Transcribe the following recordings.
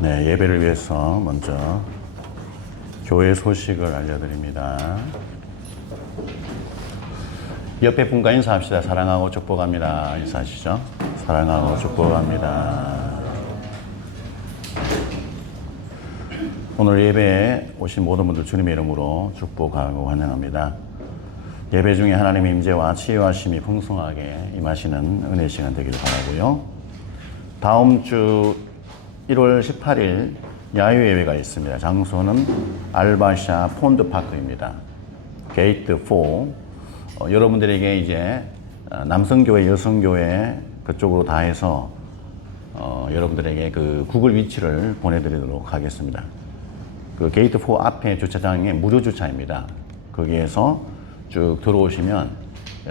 네, 예배를 위해서 먼저 교회 소식을 알려드립니다. 옆에 분과 인사합시다. 사랑하고 축복합니다. 인사하시죠. 사랑하고 축복합니다. 오늘 예배에 오신 모든 분들 주님의 이름으로 축복하고 환영합니다. 예배 중에 하나님의 임재와 치유하심이 풍성하게 임하시는 은혜 시간 되기를 바라고요. 다음 주 1월 18일 야유 예배가 있습니다. 장소는 알바샤 폰드파크입니다. 게이트 4. 여러분들에게 이제 남성교회, 여성교회 그쪽으로 다 해서 여러분들에게 그 구글 위치를 보내드리도록 하겠습니다. 그 게이트 4 앞에 주차장에 무료 주차입니다. 거기에서 쭉 들어오시면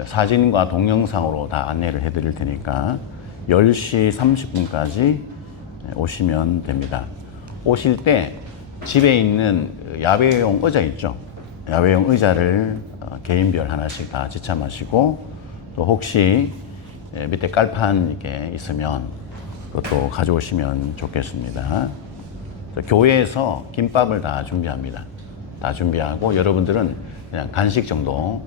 사진과 동영상으로 다 안내를 해드릴 테니까 10시 30분까지 오시면 됩니다. 오실 때 집에 있는 야외용 의자 있죠? 야외용 의자를 개인별 하나씩 다 지참하시고, 또 혹시 밑에 깔판 이게 있으면 그것도 가져오시면 좋겠습니다. 교회에서 김밥을 다 준비합니다. 다 준비하고 여러분들은 그냥 간식 정도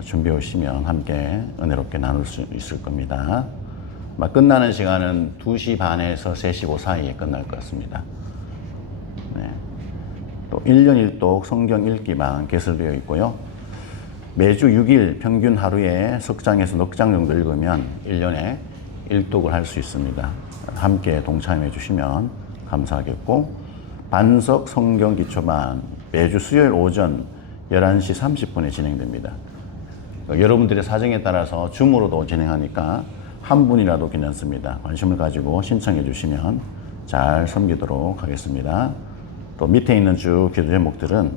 준비해 오시면 함께 은혜롭게 나눌 수 있을 겁니다. 끝나는 시간은 2시 반에서 3시 그 사이에 끝날 것 같습니다. 네. 또 1년 1독 성경 읽기방 개설되어 있고요. 매주 6일 평균 하루에 석 장에서 넉 장 정도 읽으면 1년에 1독을 할 수 있습니다. 함께 동참해 주시면 감사하겠고, 반석 성경 기초반 매주 수요일 오전 11시 30분에 진행됩니다. 여러분들의 사정에 따라서 줌으로도 진행하니까 한 분이라도 괜찮습니다. 관심을 가지고 신청해 주시면 잘 섬기도록 하겠습니다. 또 밑에 있는 쭉 기도 제목들은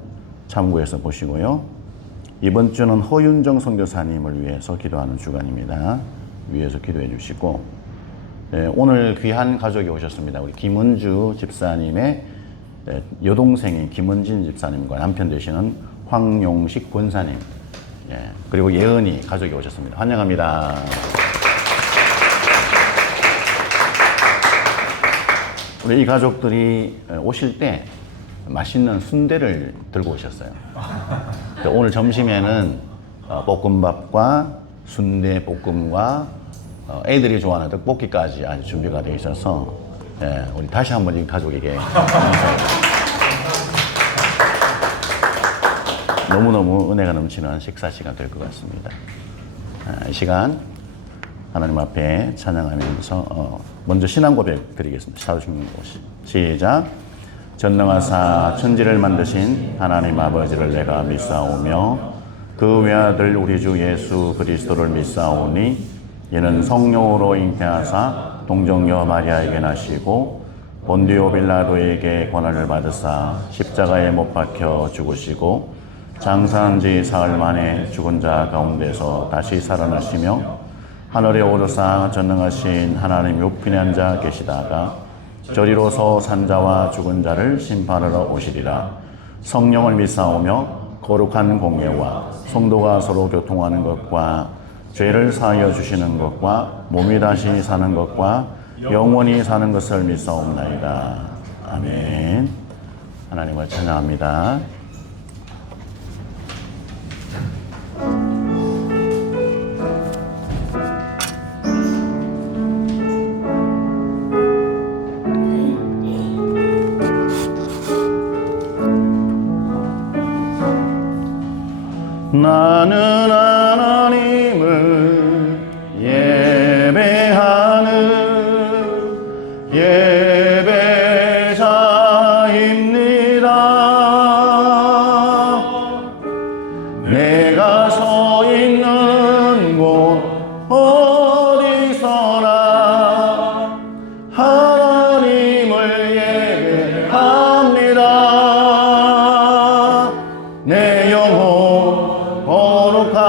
참고해서 보시고요. 이번 주는 허윤정 선교사님을 위해서 기도하는 주간입니다. 위해서 기도해 주시고, 오늘 귀한 가족이 오셨습니다. 우리 김은주 집사님의 여동생인 김은진 집사님과 남편 되시는 황용식 권사님, 그리고 예은이 가족이 오셨습니다. 환영합니다. 우리 이 가족들이 오실 때 맛있는 순대를 들고 오셨어요. 오늘 점심에는 볶음밥과 순대 볶음과 애들이 좋아하는 떡볶이까지 아주 준비가 되어 있어서, 우리 다시 한번 이 가족에게 너무너무 은혜가 넘치는 식사 시간 될 것 같습니다. 이 시간 하나님 앞에 찬양하면서 먼저 신앙 고백 드리겠습니다. 사도신경 시작. 전능하사 천지를 만드신 하나님 아버지를 내가 믿사오며 그 외아들 우리 주 예수 그리스도를 믿사오니 이는 성령으로 잉태하사 동정녀 마리아에게 나시고 본디오 빌라도에게 권한을 받으사 십자가에 못 박혀 죽으시고 장사한 지 사흘 만에 죽은 자 가운데서 다시 살아나시며 하늘에 오르사 전능하신 하나님 우편에 앉아 계시다가 저리로서 산자와 죽은 자를 심판하러 오시리라. 성령을 믿사오며 거룩한 공예와 성도가 서로 교통하는 것과 죄를 사하여 주시는 것과 몸이 다시 사는 것과 영원히 사는 것을 믿사옵나이다. 아멘. 하나님을 찬양합니다. 나는 하나님을 예배하는 예배자입니다. 내가 서 있는 곳 어디서나 하나님을 예배합니다. 내 영혼 거룩한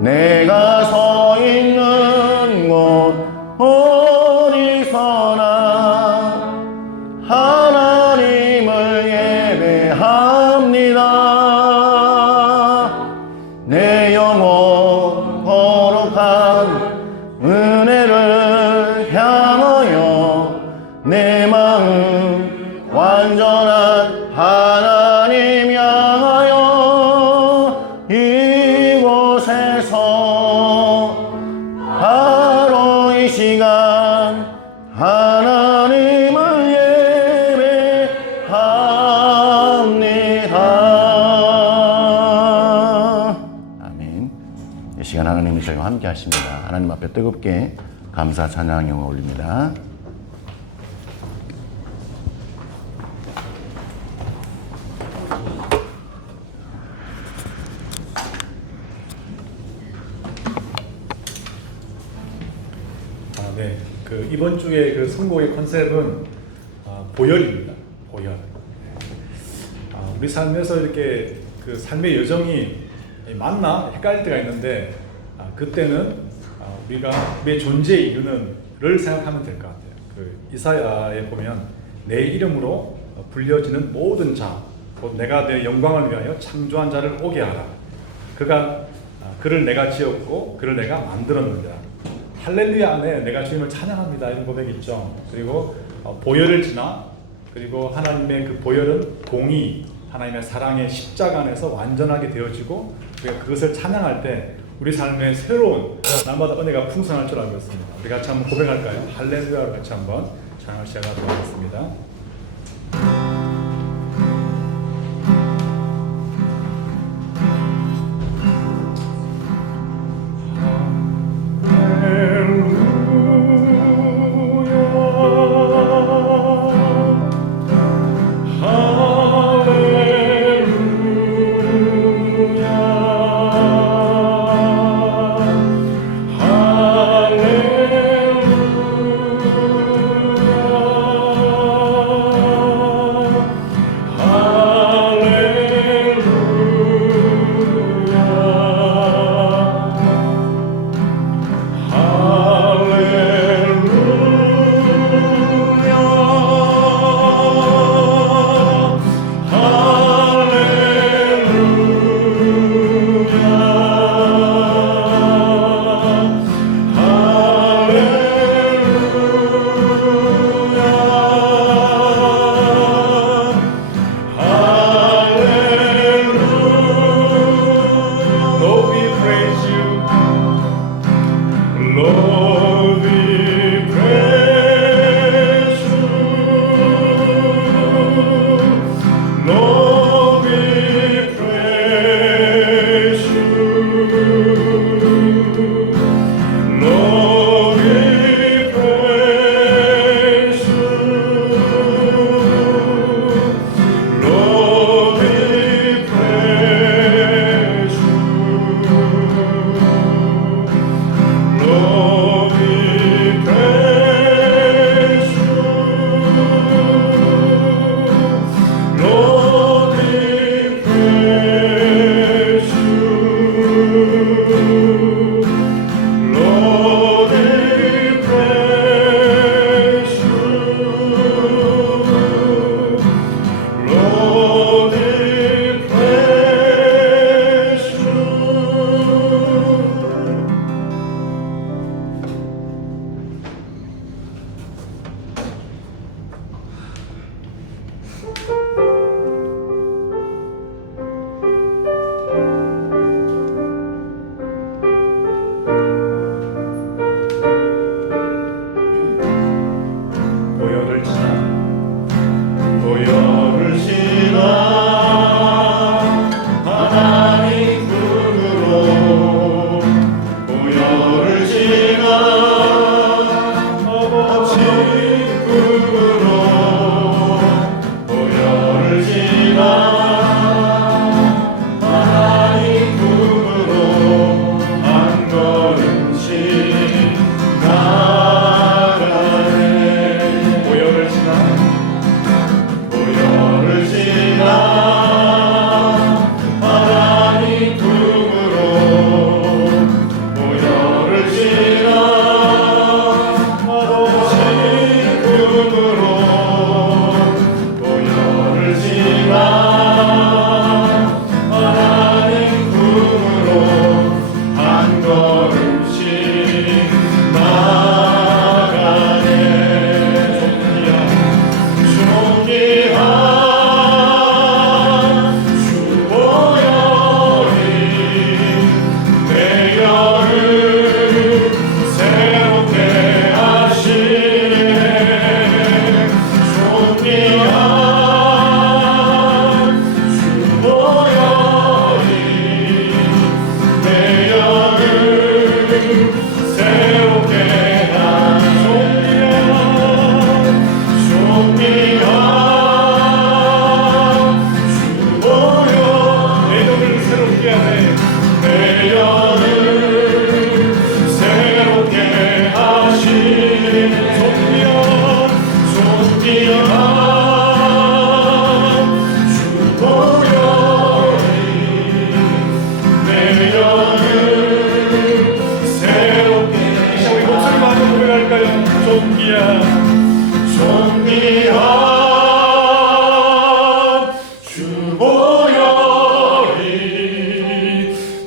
내가 서 있는 곳 어디서나 하나님을 예배합니다. 내 영혼 거룩한 은혜를 향하여 내 마음 완전한 하나님 향하여 이곳에서 바로 이 시간 하나님을 예배합니다. 아멘. 이 시간 하나님이 저희와 함께 하십니다. 하나님 앞에 뜨겁게 감사 찬양 영을 올립니다. 네, 이번 주에 선곡의 컨셉은 보혈입니다. 보혈. 우리 삶에서 이렇게 삶의 여정이 맞나 헷갈릴 때가 있는데 그때는 우리가 우리의 존재의 이유는를 생각하면 될 것 같아요. 이사야에 보면 내 이름으로 불려지는 모든 자, 곧 내가 내 영광을 위하여 창조한 자를 오게 하라. 그를 내가 지었고 그를 내가 만들었느니라. 할렐루야 안에 내가 주님을 찬양합니다. 이런 고백이 있죠. 그리고 보혈을 지나 그리고 하나님의 그 보혈은 공의, 하나님의 사랑의 십자가 안에서 완전하게 되어지고 우리가 그것을 찬양할 때 우리 삶의 새로운 날마다 은혜가 풍성할 줄 알고 있습니다. 우리 같이 한번 고백할까요? 할렐루야를 같이 한번 찬양을 시작하도록 하겠습니다.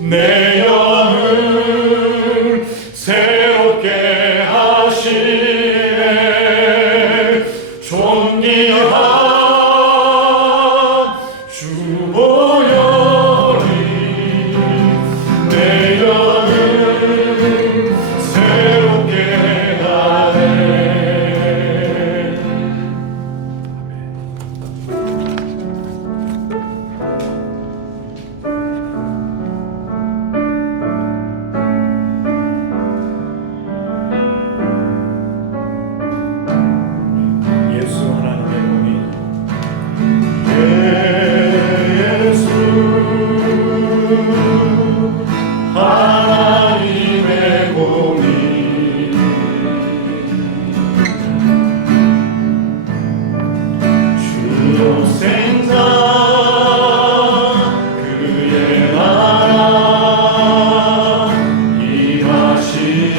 내 영을 새롭게 하시네. 존귀한 주 보혈이 내 영을 새롭게 하네. 예수 하나님의 공이 예수 하나님의 공이 주로 생자 그의 나라 임하시네.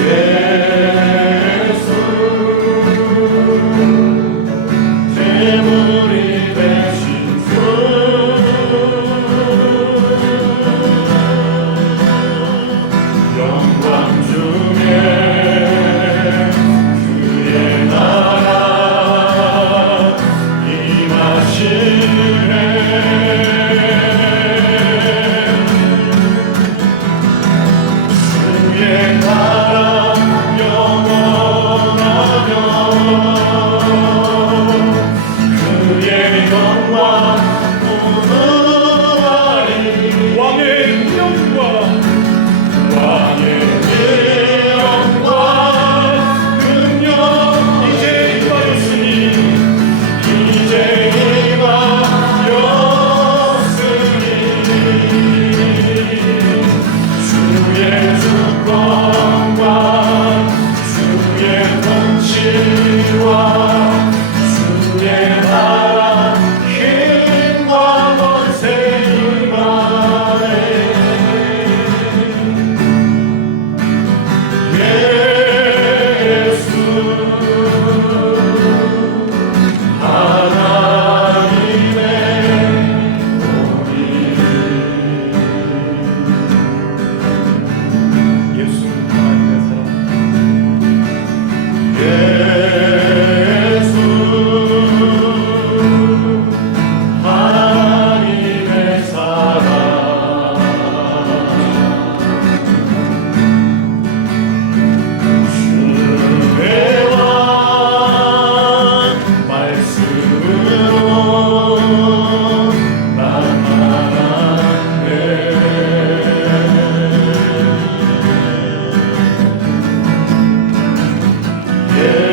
예수 제물이 되신 주 영광 중에 그의 나라 임하시네. 주의 나라 영원하며 그의 영광 무궁하리. 왕의 영광 왕의 영광 능력 이제 임하였으니 이제 임하였으니 주의 주권과 주의 통치와 주의 나라 힘과 권세 임하네. 예수 하나님의 공이 예수 하나님의 사랑 예수 하나님의 사랑 주의 왕 말씀으로 나타났네. 예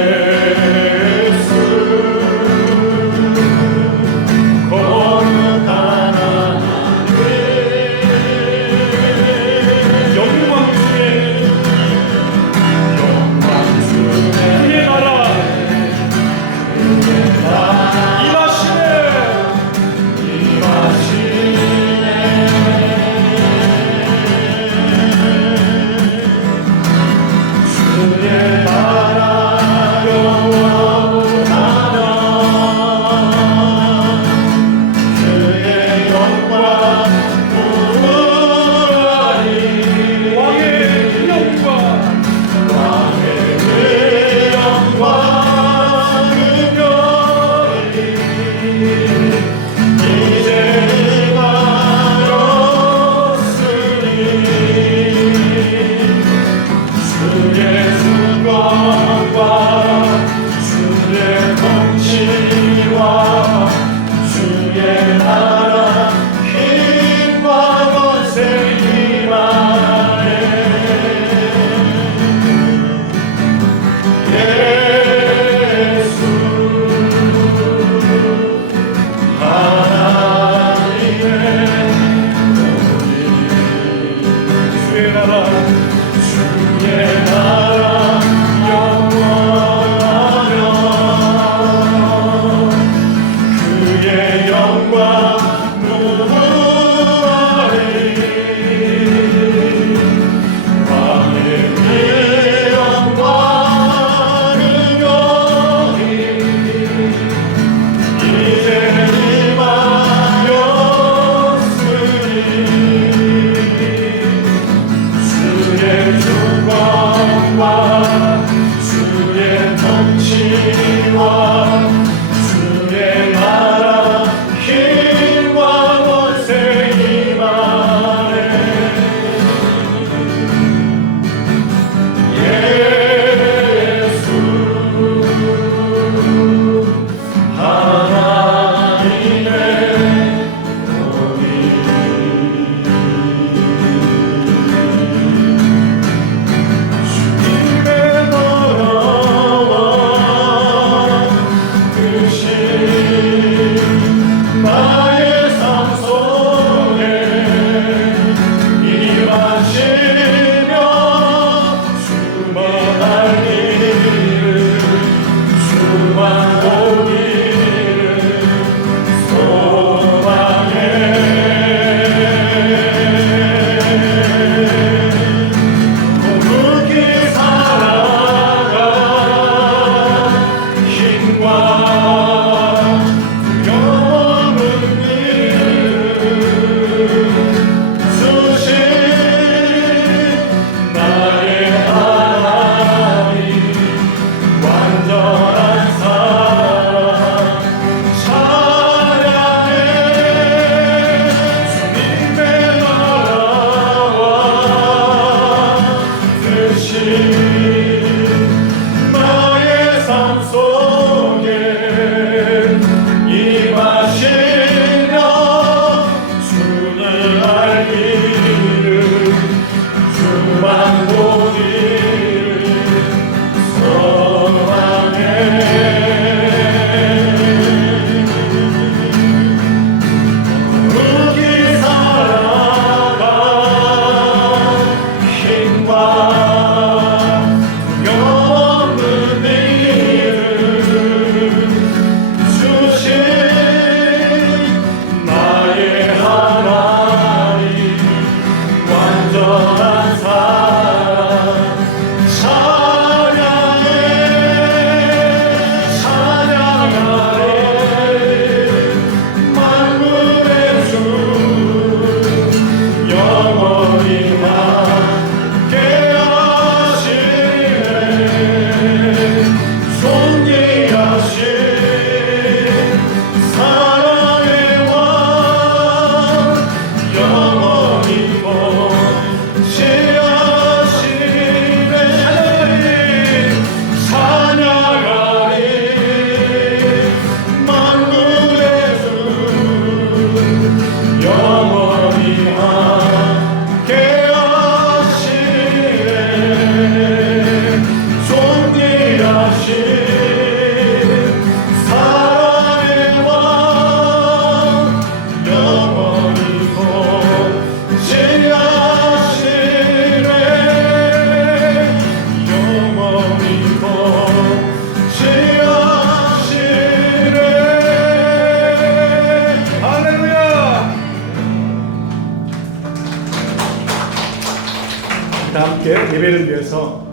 통해서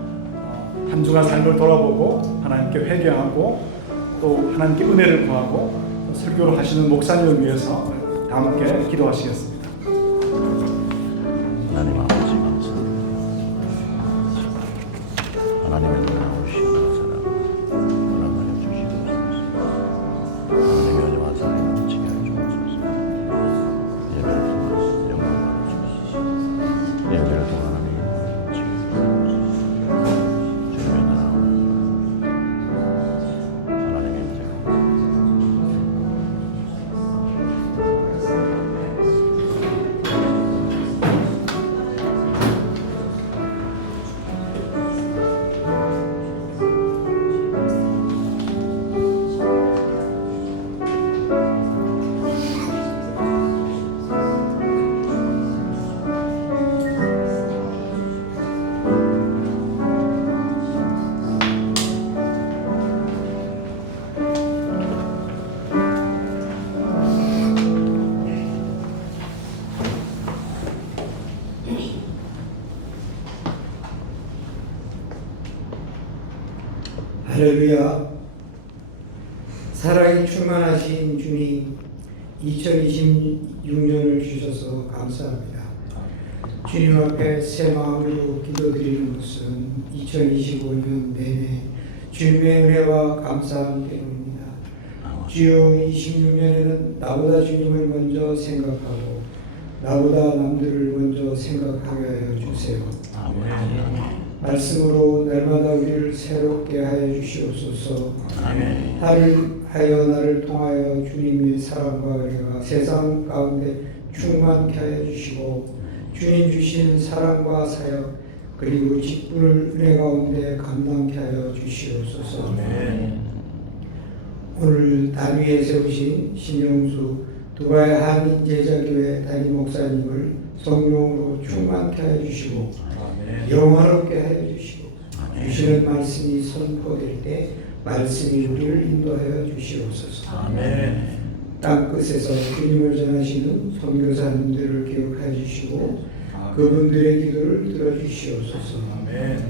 한 주간 삶을 돌아보고 하나님께 회개하고 또 하나님께 은혜를 구하고 설교를 하시는 목사님을 위해서 다 함께 기도하시겠습니다. 하나님 아버지 감사합니다. 하나님의 놀라우신 사랑 허락하여 주시옵소서. 하나님의 은혜와 사랑을 넘치게 하여 주옵소서. 예배를 통하여 영광 받으시옵소서. 예배를 통하여 하나님 넘치게 하여 주옵소서. 주님의 나라 하나님의 인자가 할렐루야. 사랑이 충만하신 주님, 2026년을 주셔서 감사합니다. 주님 앞에 새 마음으로 기도드리는 것은 2025년 내내 주님의 은혜와 감사함 때문입니다. 주여, 26년에는 나보다 주님을 먼저 생각하고 나보다 남들을 먼저 생각하게 하여 주세요. 말씀으로 날마다 우리를 새롭게 하여 주시옵소서. 아멘. 하여 나를 통하여 주님의 사랑과 은혜가 세상 가운데 충만케 하여 주시고 주님 주신 사랑과 사역 그리고 직분을 은혜 가운데 감당케 하여 주시옵소서. 아멘. 오늘 단위에 세우신 신영수 두바이 한인제자교회 담임 목사님을 성령으로 충만케 하여 주시고 영화롭게 하여 주시고 주시는 말씀이 선포될 때 말씀이 우리를 인도하여 주시옵소서. 아멘. 땅끝에서 주님을 전하시는 선교사님들을 기억하여 주시고 그분들의 기도를 들어주시옵소서. 아멘.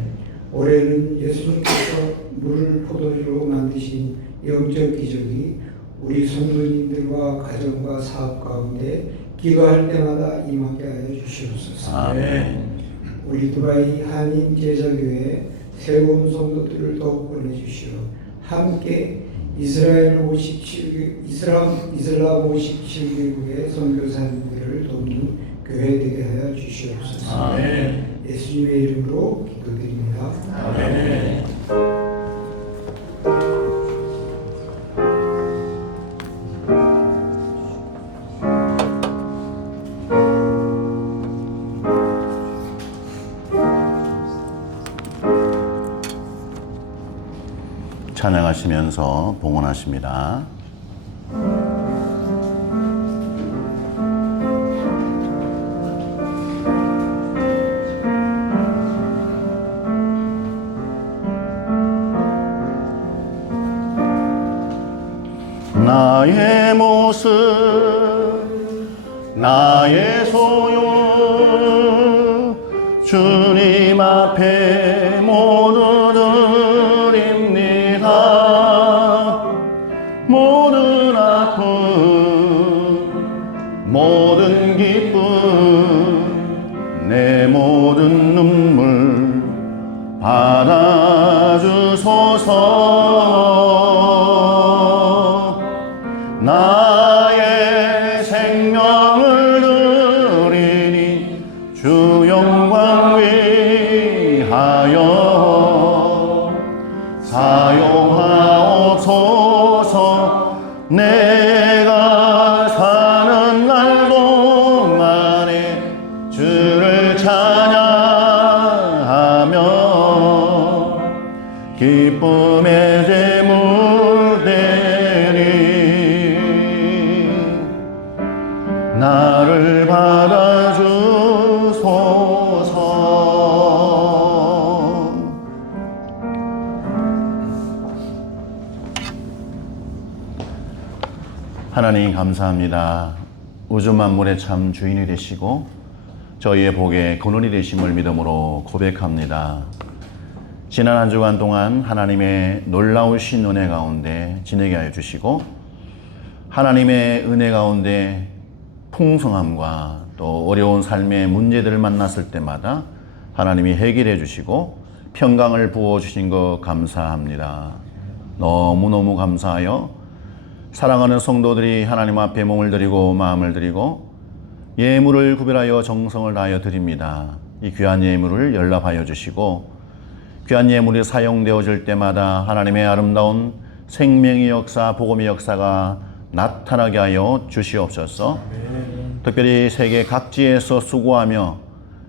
올해는 예수님께서 물을 포도주로 만드신 영적 기적이 우리 성도님들과 가정과 사업 가운데 기도할 때마다 임하게 하여 주시옵소서. 아멘. 우리 두바이 한인 제자교회 새로운 성도들을 더욱 보내주시어 함께 이슬람 57개국의 선교사님들을 돕는 교회 되게 하여 주시옵소서. 아멘. 예수님의 이름으로 기도드립니다. 아멘. 찬양하시면서 봉헌하십니다. 나의 모습 나의 소유 주님 앞에 모두 드립니다. 모든 아픔 모든 기쁨 내 모든 눈물 받아주소서. 나의 생명을 드리니 주 영광 위하여 사용하옵소서. 내가 사는 날 동안에 주를 찬양하며 기쁨의 제물 되리. 나를 받아주소서. 하나님 감사합니다. 우주 만물의 참 주인이 되시고 저희의 복의 근원이 되심을 믿음으로 고백합니다. 지난 한 주간 동안 하나님의 놀라우신 은혜 가운데 지내게 하여 주시고 하나님의 은혜 가운데 풍성함과 또 어려운 삶의 문제들을 만났을 때마다 하나님이 해결해 주시고 평강을 부어 주신 것 감사합니다. 너무너무 감사하여 사랑하는 성도들이 하나님 앞에 몸을 드리고 마음을 드리고 예물을 구별하여 정성을 다하여 드립니다. 이 귀한 예물을 연락하여 주시고 귀한 예물이 사용되어질 때마다 하나님의 아름다운 생명의 역사, 복음의 역사가 나타나게 하여 주시옵소서. 특별히 세계 각지에서 수고하며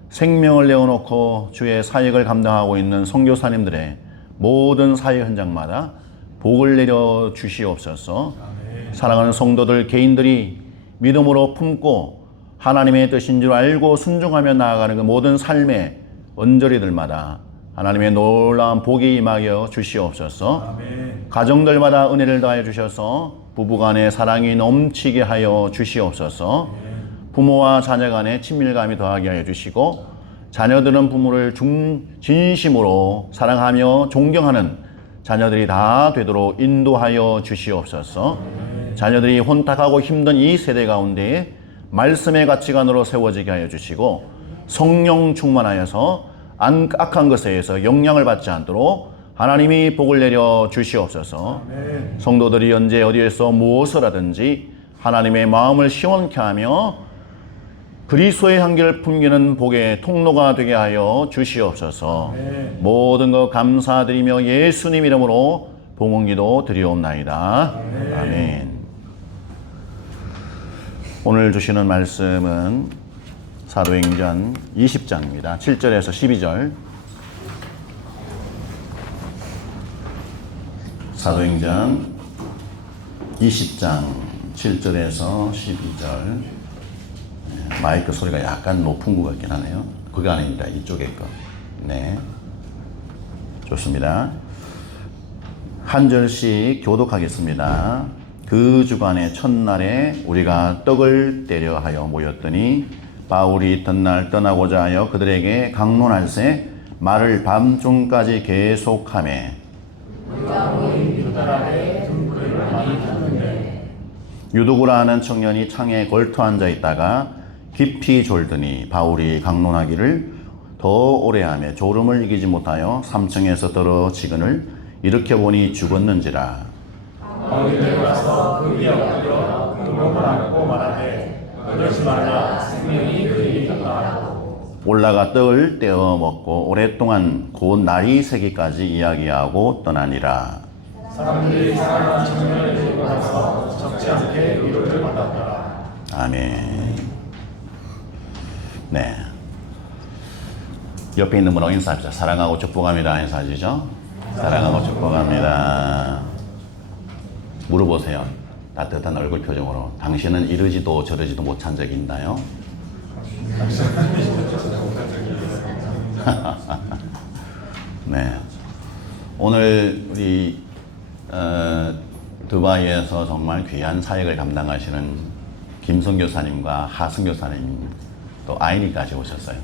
생명을 내어놓고 주의 사역을 감당하고 있는 선교사님들의 모든 사역 현장마다 복을 내려 주시옵소서. 사랑하는 성도들 개인들이 믿음으로 품고 하나님의 뜻인 줄 알고 순종하며 나아가는 그 모든 삶의 언저리들마다 하나님의 놀라운 복이 임하여 주시옵소서. 아멘. 가정들마다 은혜를 더하여 주셔서 부부간의 사랑이 넘치게 하여 주시옵소서. 부모와 자녀 간의 친밀감이 더하게 하여 주시고 자녀들은 부모를 진심으로 사랑하며 존경하는 자녀들이 다 되도록 인도하여 주시옵소서. 자녀들이 혼탁하고 힘든 이 세대 가운데 말씀의 가치관으로 세워지게 하여 주시고 성령 충만하여서 악한 것에 의해서 영향을 받지 않도록 하나님이 복을 내려 주시옵소서. 성도들이 현재 어디에서 무엇을 하든지 하나님의 마음을 시원케 하며 그리스도의 향기를 풍기는 복의 통로가 되게 하여 주시옵소서. 모든 것 감사드리며 예수님 이름으로 봉헌기도 드리옵나이다. 아멘. 오늘 주시는 말씀은 사도행전 20장입니다. 7절에서 12절. 사도행전 20장 7절에서 12절. 마이크 소리가 약간 높은 것 같긴 하네요. 그게 아닙니다. 이쪽에 거. 네. 좋습니다. 한 절씩 교독하겠습니다. 그 주간의 첫날에 우리가 떡을 떼려 하여 모였더니 바울이 이튿날 떠나고자 하여 그들에게 강론할새 말을 밤중까지 계속하매 유두구라 하는 청년이 창에 걸터 앉아 있다가 깊이 졸더니 바울이 강론하기를 더 오래 하며 졸음을 이기지 못하여 3층에서 떨어지거늘 일으켜보니 죽었는지라. 바울이 내려가서 그 위에 엎드려 그 몸을 안고 말하되 너희지 말라 생명이 그에게 있다. 올라가 떡을 떼어 먹고 오랫동안 곧 날이 새기까지 이야기하고 떠나니라. 사람들이 사랑하는 청년을 데리고 가서 적지 않게 위로를 받았더라. 아멘. 네. 옆에 있는 분하고 인사합시다. 사랑하고 축복합니다. 인사하시죠. 사랑하고 축복합니다. 물어보세요. 따뜻한 얼굴 표정으로. 당신은 이러지도 저러지도 못한 적이 있나요? 네. 오늘 우리 두바이에서 정말 귀한 사역을 감당하시는 김성 교사님과 하승 교사님 또 아이니까지 오셨어요.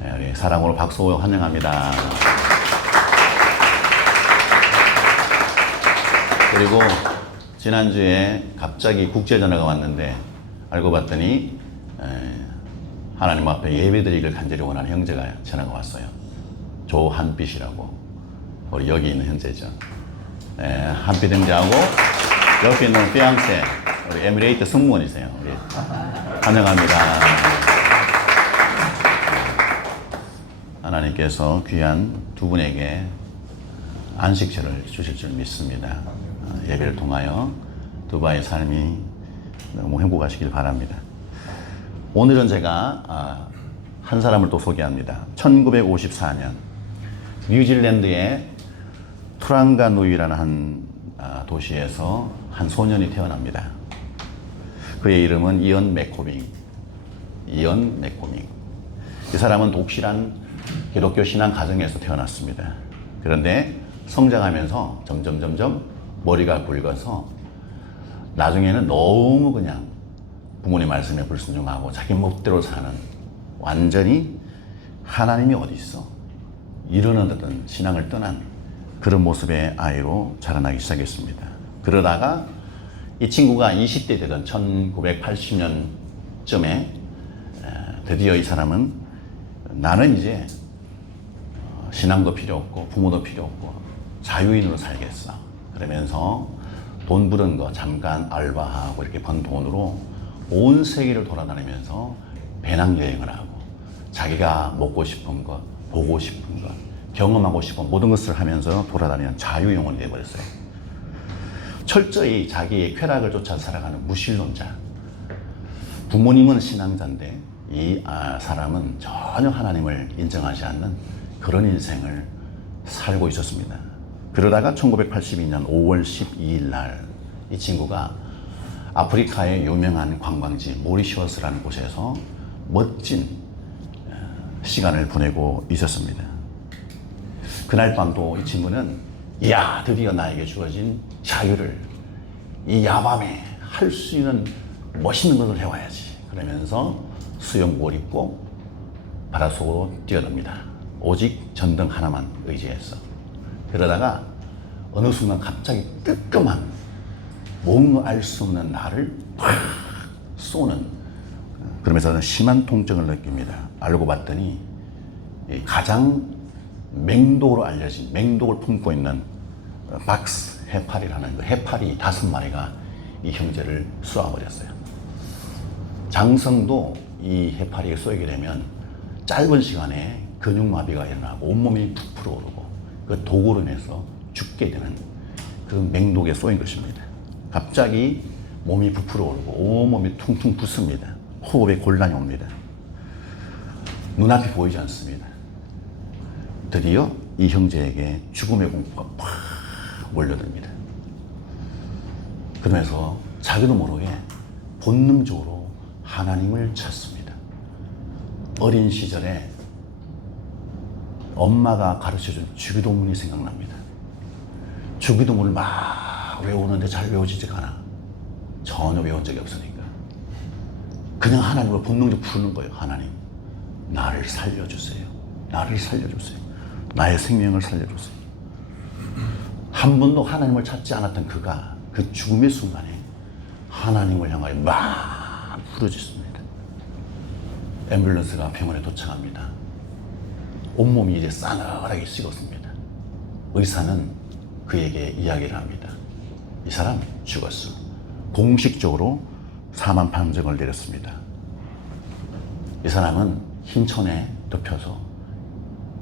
네, 우리 사랑으로 박수 환영합니다. 그리고 지난주에 갑자기 국제전화가 왔는데 알고 봤더니 하나님 앞에 예배드리기를 간절히 원하는 형제가 전화가 왔어요. 조한빛이라고. 우리 여기 있는 형제죠. 한빛 형제하고 옆에 있는 피앙세 우리 에미레이트 승무원이세요. 우리 환영합니다. 하나님께서 귀한 두 분에게 안식처를 주실 줄 믿습니다. 예배를 통하여 두바이 삶이 너무 행복하시길 바랍니다. 오늘은 제가 한 사람을 또 소개합니다. 1954년 뉴질랜드의 투랑가누이라는 한 도시에서 한 소년이 태어납니다. 그의 이름은 이언 맥코밍. 이언 맥코밍. 이 사람은 독실한 기독교 신앙 가정에서 태어났습니다. 그런데 성장하면서 점점 머리가 굵어서 나중에는 너무 그냥 부모님 말씀에 불순종하고 자기 멋대로 사는 완전히 하나님이 어디 있어? 이르는 듯한 신앙을 떠난 그런 모습의 아이로 자라나기 시작했습니다. 그러다가 이 친구가 20대 되던 1980년쯤에 드디어 이 사람은 나는 이제 신앙도 필요 없고 부모도 필요 없고 자유인으로 살겠어. 그러면서 돈 부른 거 잠깐 알바하고 이렇게 번 돈으로 온 세계를 돌아다니면서 배낭여행을 하고 자기가 먹고 싶은 것, 보고 싶은 것, 경험하고 싶은 모든 것을 하면서 돌아다니는 자유인원이 되어버렸어요. 철저히 자기의 쾌락을 쫓아 살아가는 무신론자. 부모님은 신앙자인데 이 사람은 전혀 하나님을 인정하지 않는 그런 인생을 살고 있었습니다. 그러다가 1982년 5월 12일 날 이 친구가 아프리카의 유명한 관광지 모리셔스라는 곳에서 멋진 시간을 보내고 있었습니다. 그날 밤도 이 친구는 이야 드디어 나에게 주어진 자유를 이 야밤에 할 수 있는 멋있는 것을 해와야지 그러면서 수영복을 입고 바닷속으로 뛰어듭니다. 오직 전등 하나만 의지했어. 그러다가 어느 순간 갑자기 뜨끔한 뭔가 알 수 없는 나를 팍 쏘는 그러면서 심한 통증을 느낍니다. 알고 봤더니 가장 맹독으로 알려진 맹독을 품고 있는 박스 해파리라는 그 해파리 5마리가 이 형제를 쏘아버렸어요. 장성도 이 해파리에 쏘이게 되면 짧은 시간에 근육마비가 일어나고 온몸이 부풀어 오르고 그 독으로 인해서 죽게 되는 그 맹독에 쏘인 것입니다. 갑자기 몸이 부풀어 오르고 온몸이 퉁퉁 붓습니다. 호흡에 곤란이 옵니다. 눈앞이 보이지 않습니다. 드디어 이 형제에게 죽음의 공포가 팍 몰려듭니다. 그러면서 자기도 모르게 본능적으로 하나님을 찾습니다. 어린 시절에 엄마가 가르쳐준 주기도문이 생각납니다. 주기도문을 막 외우는데 잘 외워지지가 않아. 전혀 외운 적이 없으니까. 그냥 하나님을 본능적으로 부르는 거예요. 하나님, 나를 살려주세요. 나를 살려주세요. 나의 생명을 살려주세요. 한 번도 하나님을 찾지 않았던 그가 그 죽음의 순간에 하나님을 향하여 막 부르짖습니다. 앰뷸런스가 병원에 도착합니다. 온몸이 이제 싸늘하게 식었습니다. 의사는 그에게 이야기를 합니다. 이 사람 죽었어. 공식적으로 사망 판정을 내렸습니다. 이 사람은 흰천에 덮여서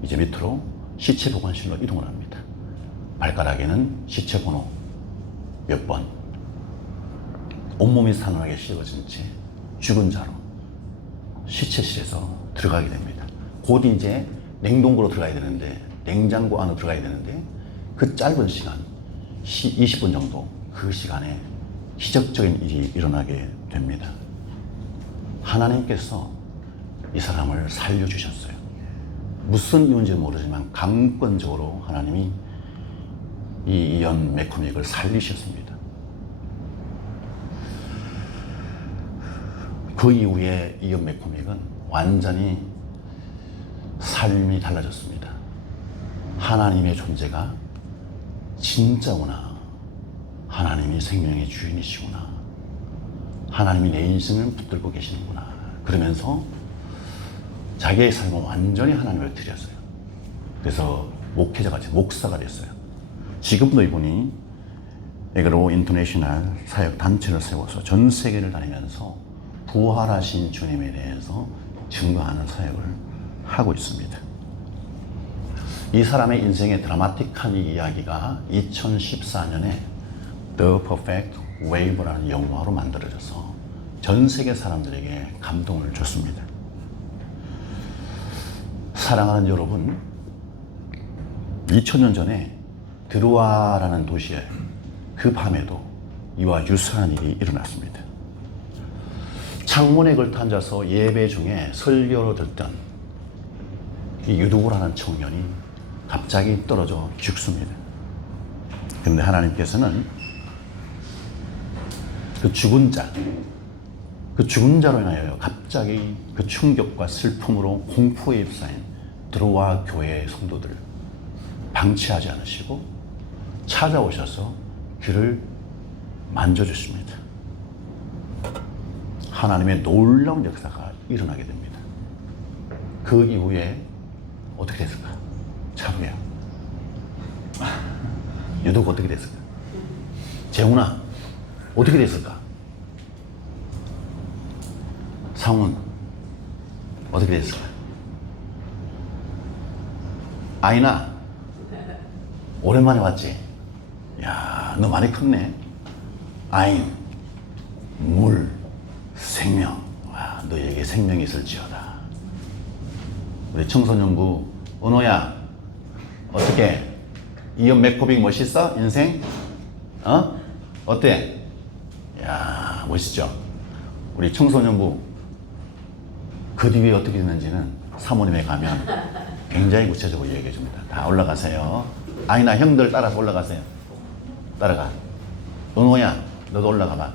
이제 밑으로 시체 보관실로 이동을 합니다. 발가락에는 시체 번호 몇 번, 온몸이 싸늘하게 식어진 채 죽은 자로 시체실에서 들어가게 됩니다. 곧 이제 냉동고로 들어가야 되는데, 냉장고 안으로 들어가야 되는데 그 짧은 시간 20분 정도 그 시간에 기적적인 일이 일어나게 됩니다. 하나님께서 이 사람을 살려주셨어요. 무슨 이유인지 모르지만 강권적으로 하나님이 이 이언 맥코믹을 살리셨습니다. 그 이후에 이언 맥코믹은 완전히 삶이 달라졌습니다. 하나님의 존재가 진짜구나. 하나님이 생명의 주인이시구나. 하나님이 내 인생을 붙들고 계시는구나. 그러면서 자기의 삶을 완전히 하나님을 드렸어요. 그래서 목회자가 됐어요. 목사가 됐어요. 지금도 이분이 에그로 인터내셔널 사역 단체를 세워서 전 세계를 다니면서 부활하신 주님에 대해서 증거하는 사역을 하고 있습니다. 이 사람의 인생의 드라마틱한 이 이야기가 2014년에 The Perfect Wave라는 영화로 만들어져서 전 세계 사람들에게 감동을 줬습니다. 사랑하는 여러분, 2000년 전에 드루아라는 도시에 그 밤에도 이와 유사한 일이 일어났습니다. 창문에 걸터 앉아서 예배 중에 설교를 듣던 이 유두고라는 청년이 갑자기 떨어져 죽습니다. 그런데 하나님께서는 그 죽은 자로 인하여 갑자기 그 충격과 슬픔으로 공포에 휩싸인 드로아 교회의 성도들 방치하지 않으시고 찾아오셔서 귀를 만져주십니다. 하나님의 놀라운 역사가 일어나게 됩니다. 그 이후에 어떻게 됐을까? 차루야, 유독 어떻게 됐을까? 재훈아, 어떻게 됐을까? 상훈, 어떻게 됐을까? 아이나, 오랜만에 왔지? 야, 너 많이 컸네. 아인, 물, 생명. 와, 너에게 생명이 있을지어다. 우리 청소년부, 은호야, 어떻게? 이연 맥코빅 멋있어? 인생? 어? 어때? 야, 멋있죠? 우리 청소년부, 그 뒤에 어떻게 됐는지는 사모님에 가면 굉장히 구체적으로 얘기해 줍니다. 다 올라가세요. 아이나 형들 따라서 올라가세요. 따라가. 은호야, 너도 올라가 봐.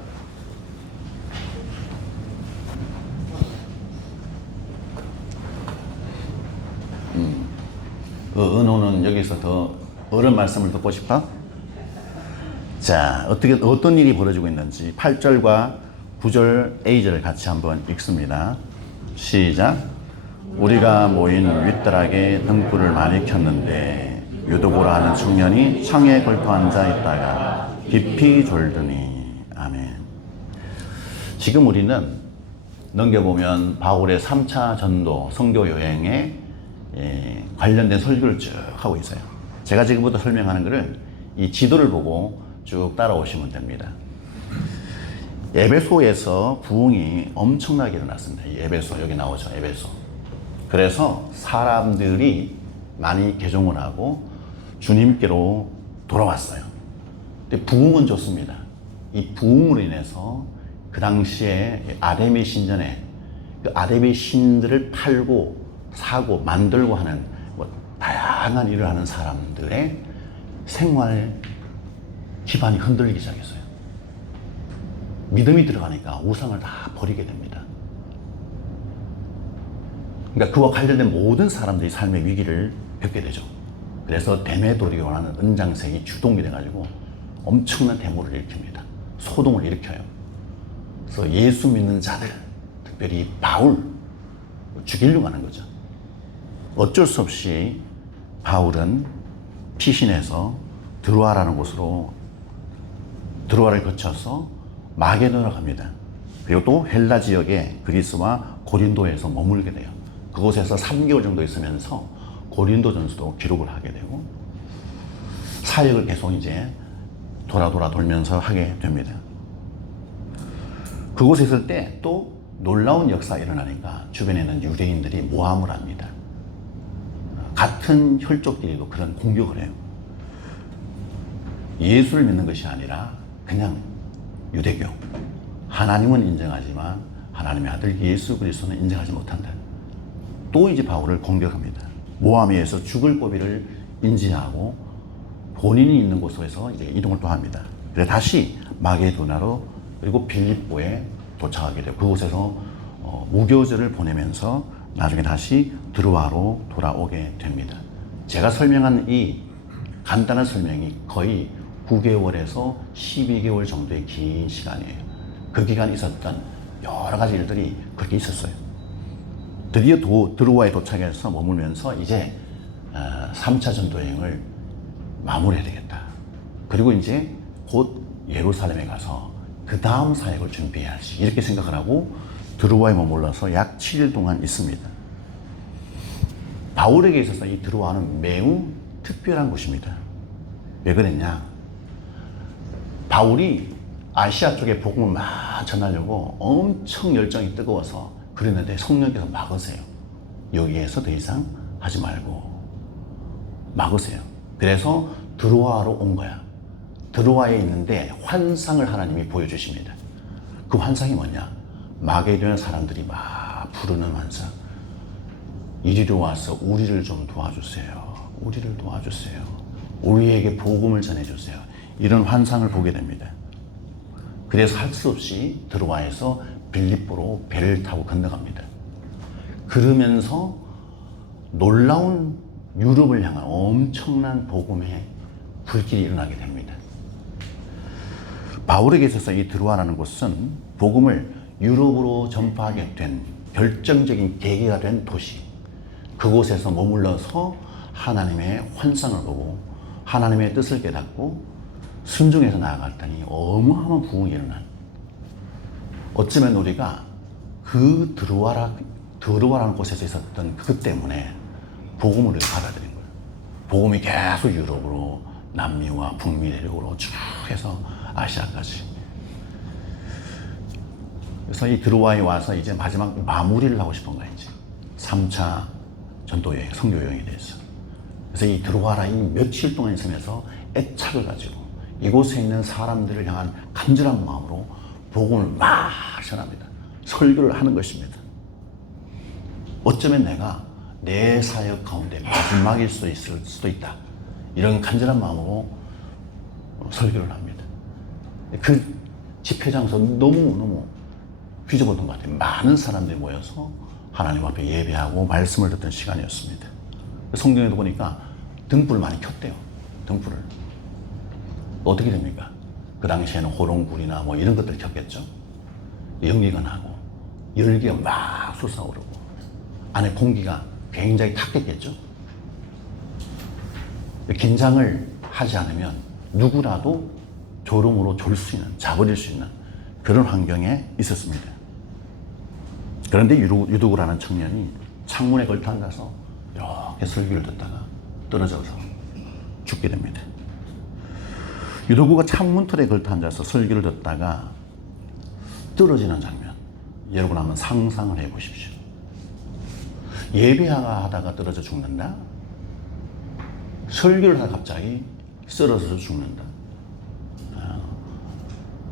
그 은호는 여기서 더 어른 말씀을 듣고 싶어? 자, 어떤 일이 벌어지고 있는지 8절과 9절 A절을 같이 한번 읽습니다. 시작. 우리가 모인 윗다락에 등불을 많이 켰는데 유도보라 하는 청년이 창에 걸터 앉아 있다가 깊이 졸더니. 아멘. 지금 우리는 넘겨보면 바울의 3차 전도 선교 여행에 관련된 설교를 쭉 하고 있어요. 제가 지금부터 설명하는 것을 이 지도를 보고 쭉 따라오시면 됩니다. 에베소에서 부흥이 엄청나게 일어났습니다. 이 에베소, 여기 나오죠. 에베소. 그래서 사람들이 많이 개종을 하고 주님께로 돌아왔어요. 근데 부흥은 좋습니다. 이 부흥으로 인해서 그 당시에 아데미 신전에 그 아데미 신들을 팔고 사고 만들고 하는 다양한 일을 하는 사람들의 생활 기반이 흔들리기 시작했어요. 믿음이 들어가니까 우상을 다 버리게 됩니다. 그러니까 그와 관련된 모든 사람들이 삶의 위기를 겪게 되죠. 그래서 데메도리오라는 은장색이 주동이 돼가지고 엄청난 데모를 일으킵니다. 소동을 일으켜요. 그래서 예수 믿는 자들, 특별히 바울, 죽이려고 하는 거죠. 어쩔 수 없이 바울은 피신해서 드로아라는 곳으로 드로아를 거쳐서 마게도나로 갑니다. 그리고 또 헬라 지역의 그리스와 고린도에서 머물게 돼요. 그곳에서 3개월 정도 있으면서 고린도 전서도 기록을 하게 되고 사역을 계속 이제 돌면서 하게 됩니다. 그곳에 있을 때 또 놀라운 역사가 일어나니까 주변에 있는 유대인들이 모함을 합니다. 같은 혈족끼리도 그런 공격을 해요. 예수를 믿는 것이 아니라 그냥 유대교, 하나님은 인정하지만 하나님의 아들 예수 그리스도는 인정하지 못한다. 또 이제 바울을 공격합니다. 모함에 의해서 죽을 고비를 인지하고 본인이 있는 곳에서 이제 이동을 또 합니다. 그래서 다시 마게도나로 그리고 빌립보에 도착하게 되고 그곳에서 무교절을 보내면서 나중에 다시 드로아로 돌아오게 됩니다. 제가 설명한 이 간단한 설명이 거의 9개월에서 12개월 정도의 긴 시간이에요. 그 기간에 있었던 여러 가지 일들이 그렇게 있었어요. 드디어 드로아에 도착해서 머물면서 이제 3차 전도여행을 마무리해야 되겠다. 그리고 이제 곧 예루살렘에 가서 그 다음 사역을 준비해야지 이렇게 생각을 하고 드로아에 머물러서 약 7일 동안 있습니다. 바울에게 있어서 이 드로아는 매우 특별한 곳입니다. 왜 그랬냐? 바울이 아시아 쪽에 복음을 막 전하려고 엄청 열정이 뜨거워서 그랬는데 성령께서 막으세요. 여기에서 더 이상 하지 말고 막으세요. 그래서 드로아로 온 거야. 드로아에 있는데 환상을 하나님이 보여주십니다. 그 환상이 뭐냐? 마게도냐 사람들이 막 부르는 환상. 이리로 와서 우리를 좀 도와주세요. 우리를 도와주세요. 우리에게 복음을 전해주세요. 이런 환상을 보게 됩니다. 그래서 할 수 없이 드로아에서 빌립보로 배를 타고 건너갑니다. 그러면서 놀라운 유럽을 향한 엄청난 복음의 불길이 일어나게 됩니다. 바울에게 있어서 이 드로아라는 곳은 복음을 유럽으로 전파하게 된 결정적인 계기가 된 도시. 그곳에서 머물러서 하나님의 환상을 보고 하나님의 뜻을 깨닫고 순종해서 나아갔더니 어마어마한 부흥이 일어난, 어쩌면 우리가 그 드로아라는 곳에서 있었던 그 때문에 복음을 우리가 받아들인 거예요. 복음이 계속 유럽으로, 남미와 북미 대륙으로 쭉 해서 아시아까지. 그래서 이 드로아에 와서 이제 마지막 마무리를 하고 싶은 거예요. 이제 3차 전도 여행, 선교 여행에 대해서. 그래서 이 드로아라 이 며칠 동안 있으면서 애착을 가지고 이곳에 있는 사람들을 향한 간절한 마음으로 복음을 막 전합니다. 설교를 하는 것입니다. 어쩌면 내가 내 사역 가운데 마지막일 수도 있을 수도 있다. 이런 간절한 마음으로 설교를 합니다. 그 집회 장소 너무너무 휘저었던 것 같아요. 많은 사람들이 모여서 하나님 앞에 예배하고 말씀을 듣던 시간이었습니다. 성경에도 보니까 등불을 많이 켰대요. 등불을. 어떻게 됩니까? 그 당시에는 호롱불이나 뭐 이런 것들을 켰겠죠. 연기가 나고 열기가 막 솟아오르고 안에 공기가 굉장히 탔겠죠. 긴장을 하지 않으면 누구라도 졸음으로 졸 수 있는, 자버릴 수 있는 그런 환경에 있었습니다. 그런데 유두구라는 청년이 창문에 걸터 앉아서 이렇게 설교를 듣다가 떨어져서 죽게 됩니다. 유두구가 창문틀에 걸터 앉아서 설교를 듣다가 떨어지는 장면, 여러분 한번 상상을 해보십시오. 예배하다가 떨어져 죽는다? 설교를 하다가 갑자기 쓰러져서 죽는다?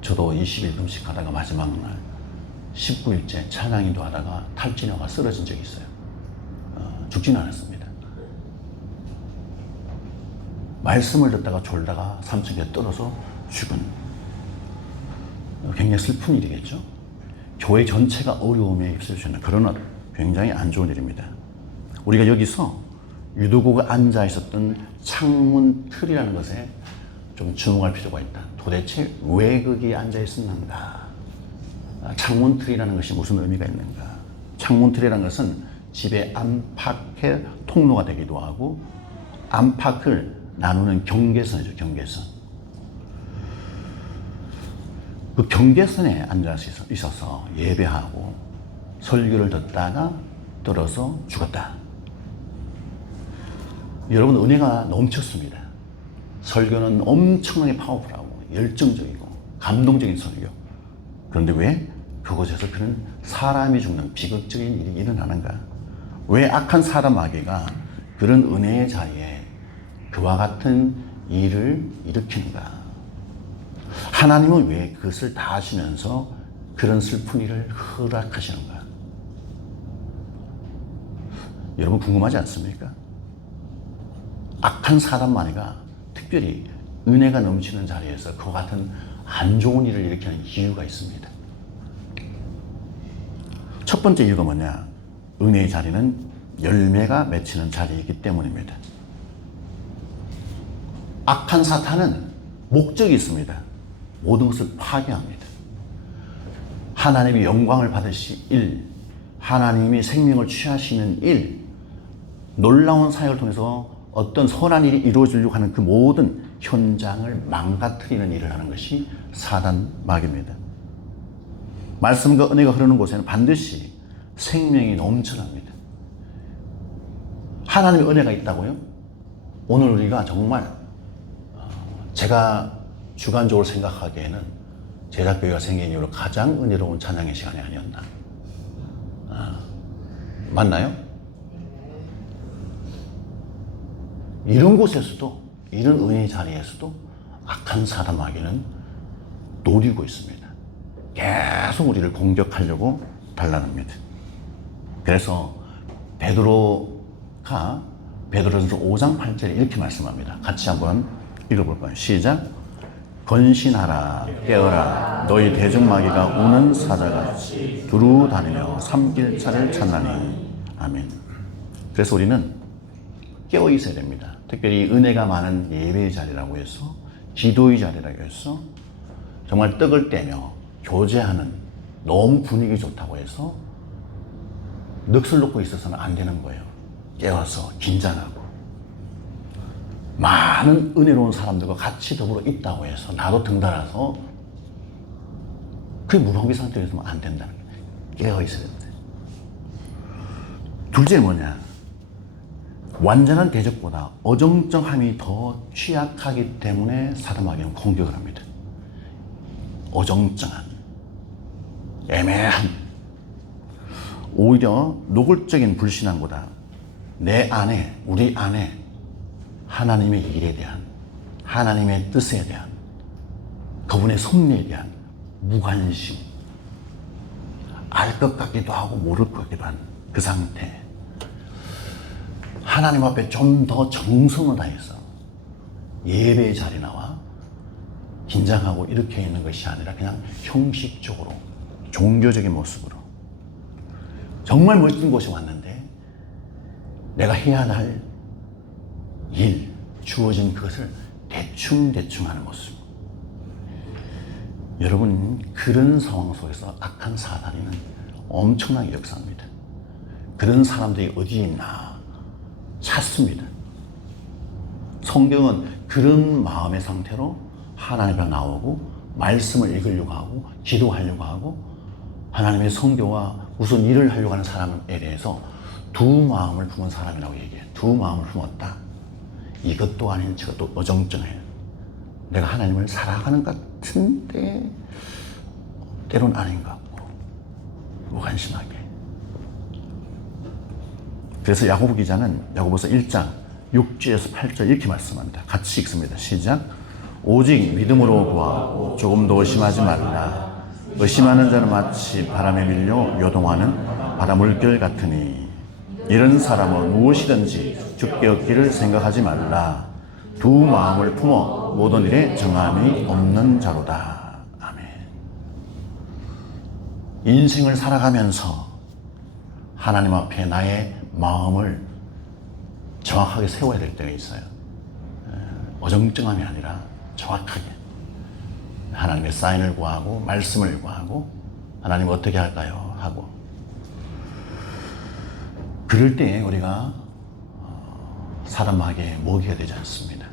저도 20일 금식 하다가 마지막 날 19일째 찬양인도 하다가 탈진해가 쓰러진 적이 있어요. 죽지는 않았습니다. 말씀을 듣다가 졸다가 3층에 떨어져 죽은, 굉장히 슬픈 일이겠죠. 교회 전체가 어려움에 휩쓸 수 있는 그런 굉장히 안 좋은 일입니다. 우리가 여기서 유두구가 앉아 있었던 창문 틀이라는 것에 좀 주목할 필요가 있다. 도대체 왜 거기에 앉아 있었는가? 창문 틀이라는 것이 무슨 의미가 있는가? 창문 틀이라는 것은 집의 안팎의 통로가 되기도 하고 안팎을 나누는 경계선이죠. 경계선. 그 경계선에 앉아서 있어서 예배하고 설교를 듣다가 떨어져 죽었다. 여러분, 은혜가 넘쳤습니다. 설교는 엄청나게 파워풀하고 열정적이고 감동적인 설교. 그런데 왜 그곳에서 그런 사람이 죽는 비극적인 일이 일어나는가? 왜 악한 사람 마귀가 그런 은혜의 자리에 그와 같은 일을 일으키는가? 하나님은 왜 그것을 다 하시면서 그런 슬픈 일을 허락하시는가? 여러분 궁금하지 않습니까? 악한 사람 마귀가 특별히 은혜가 넘치는 자리에서 그와 같은 안 좋은 일을 일으키는 이유가 있습니다. 첫 번째 이유가 뭐냐? 은혜의 자리는 열매가 맺히는 자리이기 때문입니다. 악한 사탄은 목적이 있습니다. 모든 것을 파괴합니다. 하나님이 영광을 받으실 일, 하나님이 생명을 취하시는 일, 놀라운 사역을 통해서 어떤 선한 일이 이루어지려고 하는 그 모든 현장을 망가뜨리는 일을 하는 것이 사단 마귀입니다. 말씀과 은혜가 흐르는 곳에는 반드시 생명이 넘쳐납니다. 하나님의 은혜가 있다고요? 오늘 우리가 정말 제가 주관적으로 생각하기에는 제작교회가 생긴 이후로 가장 은혜로운 찬양의 시간이 아니었나. 맞나요? 이런 곳에서도, 이런 은혜의 자리에서도 악한 사람 마귀는 노리고 있습니다. 계속 우리를 공격하려고 달라납니다. 그래서 베드로전서 5장 8절에 이렇게 말씀합니다. 같이 한번 읽어볼까요? 시작. 건신하라, 깨어라, 너희 대적마귀가 우는 사자같이 두루 다니며 삼킬 차를 찾나니. 아멘. 그래서 우리는 깨어 있어야 됩니다. 특별히 은혜가 많은 예배의 자리라고 해서, 기도의 자리라고 해서 정말 떡을 떼며 교제하는 너무 분위기 좋다고 해서 넋을 놓고 있어서는 안 되는 거예요. 깨어서 긴장하고 많은 은혜로운 사람들과 같이 더불어 있다고 해서 나도 등달아서 그게 무방비 상태로 있으면 안 된다는 거예요. 깨어 있어야 된다. 둘째 뭐냐? 완전한 대적보다 어정쩡함이 더 취약하기 때문에 사람에게는 공격을 합니다. 어정쩡한, 애매한, 오히려 노골적인 불신앙보다 내 안에, 우리 안에 하나님의 일에 대한, 하나님의 뜻에 대한, 그분의 섭리에 대한 무관심, 알 것 같기도 하고 모를 것 같기도 한 그 상태, 하나님 앞에 좀 더 정성을 다해서 예배의 자리 나와 긴장하고 이렇게 있는 것이 아니라 그냥 형식적으로 종교적인 모습으로 정말 멋진 곳에 왔는데 내가 해야 할 일, 주어진 그것을 대충 하는 모습. 여러분, 그런 상황 속에서 악한 사단이는 엄청나게 역사합니다. 그런 사람들이 어디 있나 찾습니다. 성경은 그런 마음의 상태로 하나님 앞에 나오고 말씀을 읽으려고 하고 기도하려고 하고 하나님의 성교와 무슨 일을 하려고 하는 사람에 대해서 두 마음을 품은 사람이라고 얘기해요. 두 마음을 품었다. 이것도 아닌 저것도 어정쩡해요. 내가 하나님을 사랑하는 것 같은데 때론 아닌 것 같고 무관심하게. 그래서 야고보 기자는 야고보서 1장 6절에서 8절 이렇게 말씀합니다. 같이 읽습니다. 시작. 오직 믿음으로 구하고 조금도 의심하지 말라. 의심하는 자는 마치 바람에 밀려 요동하는 바다 물결 같으니 이런 사람은 무엇이든지 죽게 얻기를 생각하지 말라. 두 마음을 품어 모든 일에 정함이 없는 자로다. 아멘. 인생을 살아가면서 하나님 앞에 나의 마음을 정확하게 세워야 될 때가 있어요. 어정쩡함이 아니라 정확하게 하나님의 사인을 구하고 말씀을 구하고 하나님 어떻게 할까요? 하고 그럴 때 우리가 사람에게 먹이가 되지 않습니다.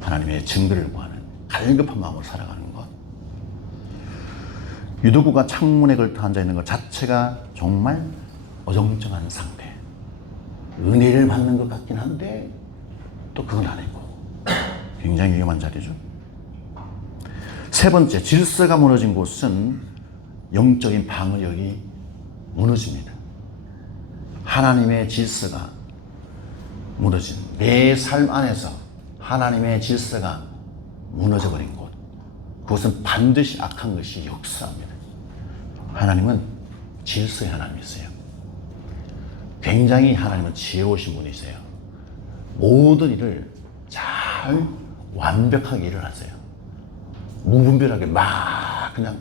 하나님의 증거를 구하는 갈급한 마음으로 살아가는 것. 유도구가 창문에 걸터 앉아있는 것 자체가 정말 어정쩡한 상태. 은혜를 받는 것 같긴 한데 또 그건 아니고 굉장히 위험한 자리죠. 세 번째, 질서가 무너진 곳은 영적인 방어력이 무너집니다. 하나님의 질서가 무너진, 내 삶 안에서 하나님의 질서가 무너져버린 곳, 그것은 반드시 악한 것이 역사합니다. 하나님은 질서의 하나님이세요. 굉장히 하나님은 지혜로우신 분이세요. 모든 일을 잘 완벽하게 일을 하세요. 무분별하게 막 그냥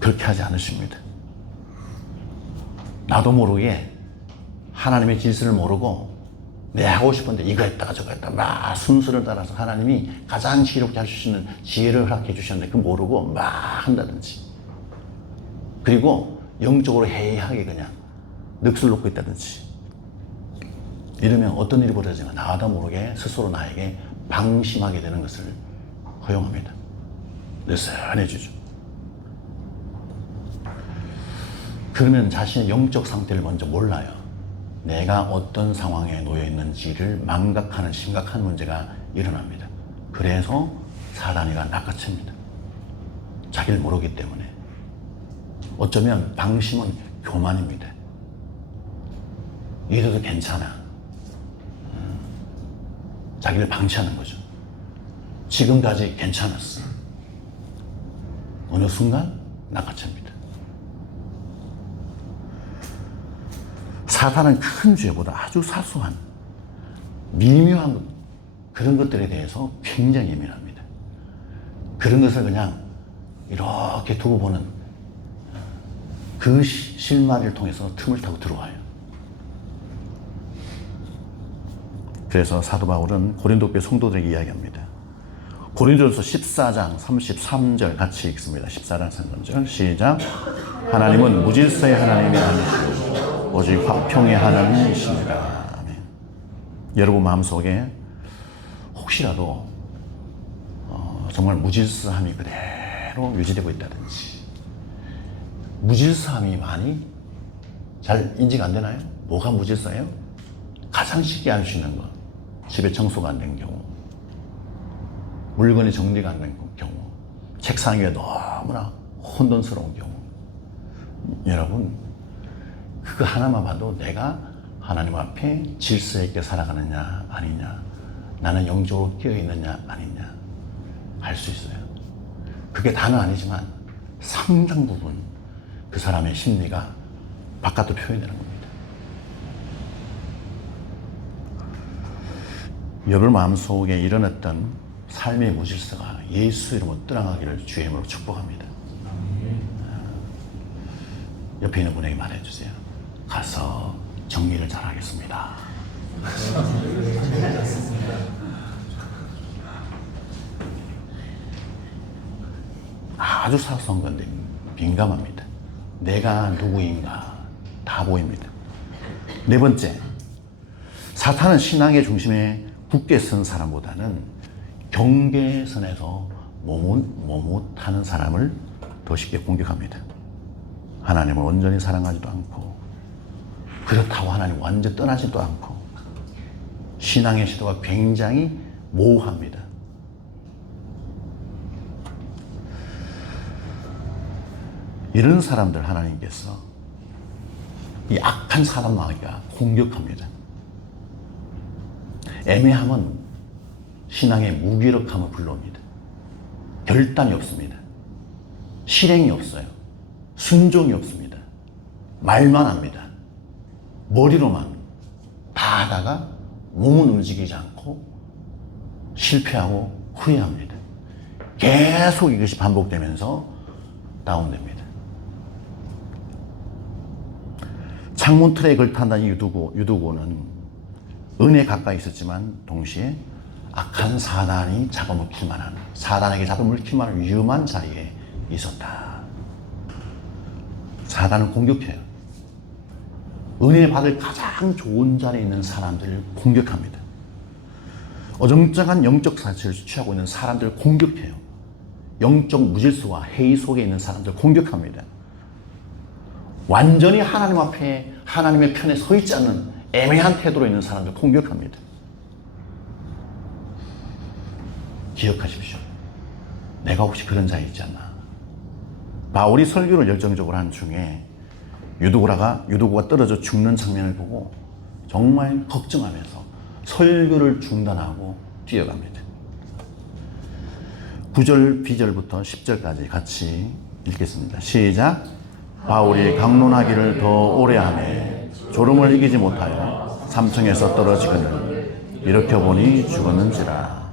그렇게 하지 않으십니다. 나도 모르게 하나님의 질서를 모르고 내 하고 싶은데 이거 했다가 저거 했다가 막 순서를 따라서 하나님이 가장 지혜롭게 할 수 있는 지혜를 허락해 주셨는데 그 모르고 막 한다든지, 그리고 영적으로 해이하게 그냥 넋을 놓고 있다든지 이러면 어떤 일이 벌어지면 나도 모르게 스스로 나에게 방심하게 되는 것을 허용합니다. 느슨해지죠. 그러면 자신의 영적 상태를 먼저 몰라요. 내가 어떤 상황에 놓여 있는지를 망각하는 심각한 문제가 일어납니다. 그래서 사단이가 낚아챕니다. 자기를 모르기 때문에. 어쩌면 방심은 교만입니다. 이래도 괜찮아. 자기를 방치하는 거죠. 지금까지 괜찮았어. 어느 순간 낚아챕니다. 사탄은 큰 죄보다 아주 사소한 미묘한 그런 것들에 대해서 굉장히 예민합니다. 그런 것을 그냥 이렇게 두고 보는 그 실마리를 통해서 틈을 타고 들어와요. 그래서 사도 바울은 고린도 교회 성도들에게 이야기합니다. 고린도전서 14장 33절 같이 읽습니다. 14장 33절 시작. 하나님은 무질서의 하나님이 아니시고 오직 화평의 하나님이십니다. 아멘. 여러분 마음속에 혹시라도 정말 무질서함이 그대로 유지되고 있다든지, 무질서함이 많이 잘 인지가 안 되나요? 뭐가 무질서해요? 가장 쉽게 알 수 있는 것, 집에 청소가 안 된 경우, 물건이 정리가 안 된 경우, 책상 위에 너무나 혼돈스러운 경우. 여러분, 그거 하나만 봐도 내가 하나님 앞에 질서 있게 살아가느냐 아니냐, 나는 영적으로 깨어있느냐 아니냐 알 수 있어요. 그게 다는 아니지만 상당 부분 그 사람의 심리가 바깥으로 표현되는 겁니다. 여러분 마음속에 일어났던 삶의 무질서가 예수 이름으로 떠나가기를 주의 이름으로 축복합니다. 옆에 있는 분에게 말해주세요. 가서 정리를 잘하겠습니다. 아주 사소한 건데 민감합니다. 내가 누구인가 다 보입니다. 네 번째, 사탄은 신앙의 중심에 굳게 선 사람보다는 경계선에서 머뭇하는 사람을 더 쉽게 공격합니다. 하나님을 온전히 사랑하지도 않고, 그렇다고 하나님 완전 떠나지도 않고, 신앙의 시도가 굉장히 모호합니다. 이런 사람들 하나님께서 이 악한 사람 마귀가 공격합니다. 애매함은 신앙의 무기력함을 불러옵니다. 결단이 없습니다. 실행이 없어요. 순종이 없습니다. 말만 합니다. 머리로만 다 하다가 몸은 움직이지 않고 실패하고 후회합니다. 계속 이것이 반복되면서 다운됩니다. 창문 틀에 걸터앉은 유두고는 은에 가까이 있었지만 동시에 악한 사단이 잡아먹힐 만한, 사단에게 잡아먹힐 만한 위험한 자리에 있었다. 사단을 공격해요. 은혜 받을 가장 좋은 자리에 있는 사람들을 공격합니다. 어정쩡한 영적 사실을 취하고 있는 사람들을 공격해요. 영적 무질서와 해이 속에 있는 사람들을 공격합니다. 완전히 하나님 앞에 하나님의 편에 서 있지 않는 애매한 태도로 있는 사람들 공격합니다. 기억하십시오. 내가 혹시 그런 자에 있지 않나? 바울이 설교를 열정적으로 한 중에 유두고가 떨어져 죽는 장면을 보고 정말 걱정하면서 설교를 중단하고 뛰어갑니다. 9절 B절부터 10절까지 같이 읽겠습니다. 시작. 바울이 강론하기를 더 오래 하매 졸음을 이기지 못하여 삼층에서 떨어지거늘 일으켜 보니 죽었는지라.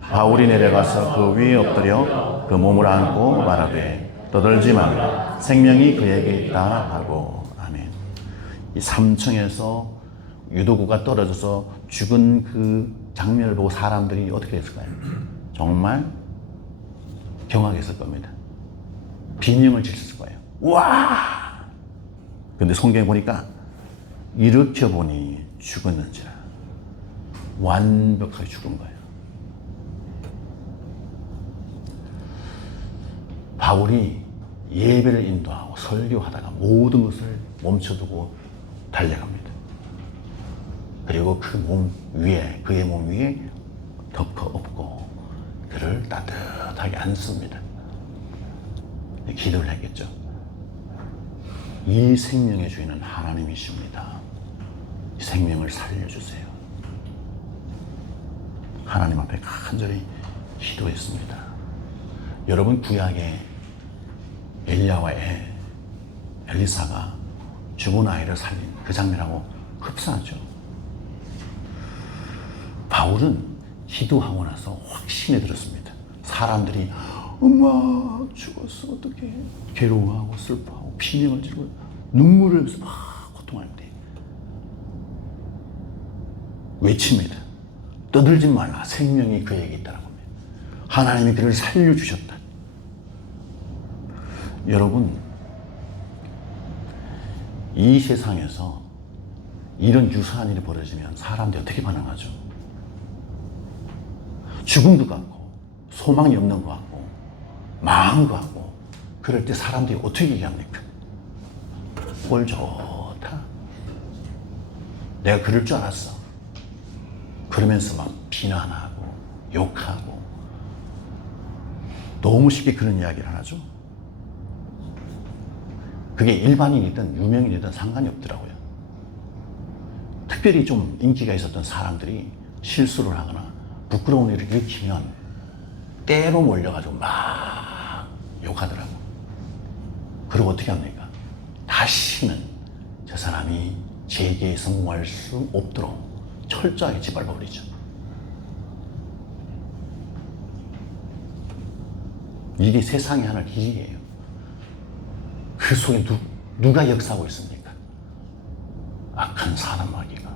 바울이 내려가서 그 위에 엎드려 그 몸을 안고 말하되 떠들지 말라, 생명이 그에게 있다 하고. 아멘. 이 3층에서 유도구가 떨어져서 죽은 그 장면을 보고 사람들이 어떻게 했을까요? 정말 경악했을 겁니다. 비명을 질렀을 거예요. 와! 근데 성경에 보니까 일으켜 보니 죽었는지라. 완벽하게 죽은 거예요. 바울이 예배를 인도하고 설교하다가 모든 것을 멈춰두고 달려갑니다. 그리고 그 몸 위에, 그의 몸 위에 덮어 엎고 그를 따뜻하게 안습니다. 기도를 했겠죠. 이 생명의 주인은 하나님이십니다. 이 생명을 살려주세요. 하나님 앞에 간절히 기도했습니다. 여러분, 구약에 엘리야와 엘리사가 죽은 아이를 살린 그 장면하고 흡사하죠. 바울은 기도하고 나서 확신이 들었습니다. 사람들이 엄마 죽었어 어떡해, 괴로워하고 슬퍼하고 비명을 지르고 눈물을 흘리면서 막 고통할 때 외칩니다. 떠들지 말라. 생명이 그에게 있다라고 합니다. 하나님이 그를 살려주셨다. 여러분, 이 세상에서 이런 유사한 일이 벌어지면 사람들이 어떻게 반응하죠? 죽은 것 같고, 소망이 없는 것 같고, 망한 것 같고, 그럴 때 사람들이 어떻게 얘기합니까? 꼴 좋다. 내가 그럴 줄 알았어. 그러면서 막 비난하고, 욕하고, 너무 쉽게 그런 이야기를 하죠. 그게 일반인이든 유명인이든 상관이 없더라고요. 특별히 좀 인기가 있었던 사람들이 실수를 하거나 부끄러운 일을 일으키면 때로 몰려가지고 막 욕하더라고. 그리고 어떻게 합니까? 다시는 저 사람이 재기에 성공할 수 없도록 철저하게 짓밟아버리죠. 이게 세상에 하는 길이에요. 그 속에 누가 역사하고 있습니까? 악한 사람 마귀가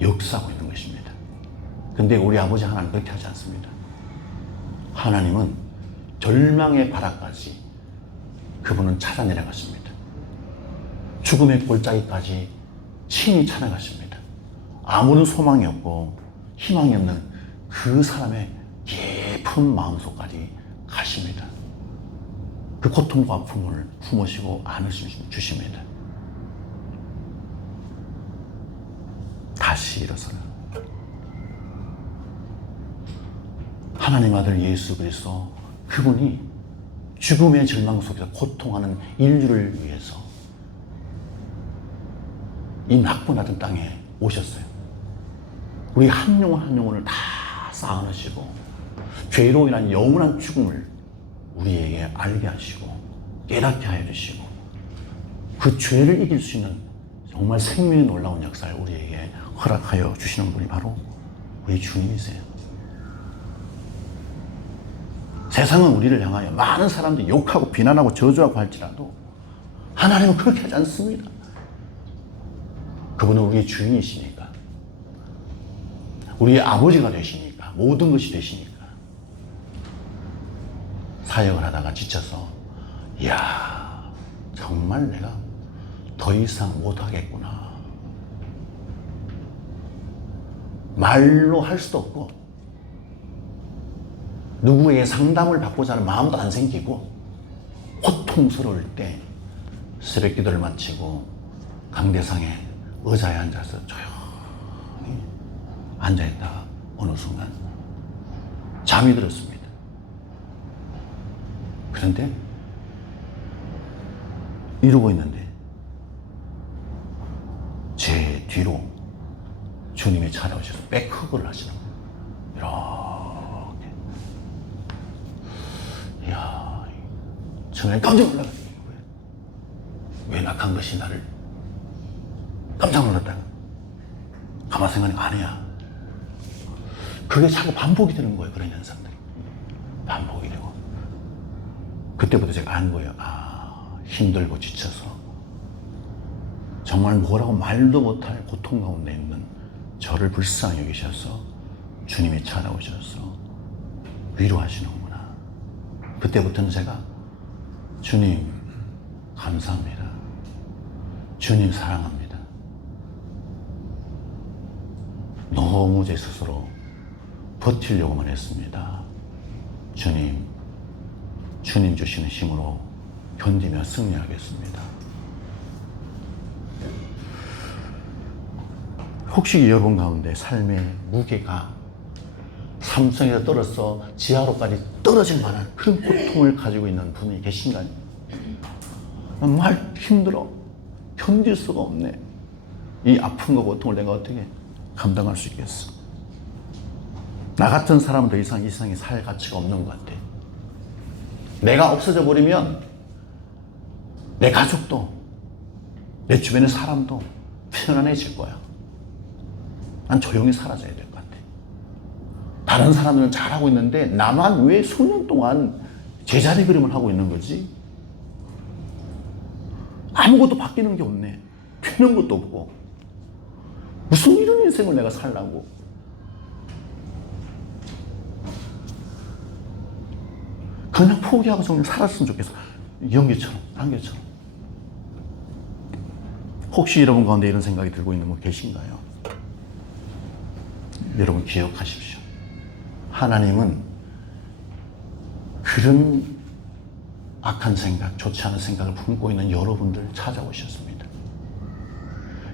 역사하고 있는 것입니다. 근데 우리 아버지 하나님은 그렇게 하지 않습니다. 하나님은 절망의 바닥까지 그분은 찾아내려가십니다. 죽음의 골짜기까지 친히 찾아가십니다. 아무런 소망이 없고 희망이 없는 그 사람의 깊은 마음속까지 가십니다. 그 고통과 아픔을 품으시고 안으주십니다. 다시 일어서라. 하나님 아들 예수 그리스도, 그분이 죽음의 절망 속에서 고통하는 인류를 위해서 이 낙고나던 땅에 오셨어요. 우리 한 영혼 한 영혼을 다 쌓아놓으시고 죄로 인한 영원한 죽음을 우리에게 알게 하시고 깨닫게 하여 주시고 그 죄를 이길 수 있는 정말 생명의 놀라운 역사를 우리에게 허락하여 주시는 분이 바로 우리 주님이세요. 세상은 우리를 향하여 많은 사람들이 욕하고 비난하고 저주하고 할지라도 하나님은 그렇게 하지 않습니다. 그분은 우리의 주인이시니까, 우리의 아버지가 되시니까, 모든 것이 되시니까 사역을 하다가 지쳐서 이야, 정말 내가 더 이상 못하겠구나, 말로 할 수도 없고 누구에게 상담을 받고자 하는 마음도 안 생기고 고통스러울 때 새벽 기도를 마치고 강대상에 의자에 앉아서 조용히 앉아있다가 어느 순간 잠이 들었습니다. 그런데 이러고 있는데 제 뒤로 주님이 찾아오셔서 백허그를 하시는 거예요. 이렇게. 이야, 정말 깜짝 놀라는 거예요. 왜 낙한 것이 나를 깜짝 놀랐다가 가만 생각하니까 아니야. 그게 자꾸 반복이 되는 거예요. 그런 현상들이 반복이 되고, 그때부터 제가 안 거예요. 아, 힘들고 지쳐서 정말 뭐라고 말도 못할 고통 가운데 있는 저를 불쌍히 여기셔서 주님이 찾아오셔서 위로하시는구나. 그때부터는 제가 주님 감사합니다, 주님 사랑합니다, 너무 제 스스로 버티려고만 했습니다. 주님 주시는 힘으로 견디며 승리하겠습니다. 혹시 여러분 가운데 삶의 무게가 삼성에서 떨어져 지하로까지 떨어질 만한 그런 고통을 가지고 있는 분이 계신가요? 말 힘들어, 견딜 수가 없네, 이 아픔과 고통을 내가 어떻게 감당할 수 있겠어? 나 같은 사람은 더 이상 이 세상에 살 가치가 없는 것 같아. 내가 없어져 버리면 내 가족도 내 주변의 사람도 편안해질 거야. 난 조용히 사라져야 될 것 같아. 다른 사람들은 잘하고 있는데 나만 왜 수년 동안 제자리 걸음을 하고 있는 거지? 아무것도 바뀌는 게 없네. 되는 것도 없고 무슨 이런 인생을 내가 살라고. 그냥 포기하고 좀 살았으면 좋겠어. 연기처럼, 안개처럼. 혹시 여러분 가운데 이런 생각이 들고 있는 분 계신가요? 여러분 기억하십시오. 하나님은 그런 악한 생각, 좋지 않은 생각을 품고 있는 여러분들 찾아오셨습니다.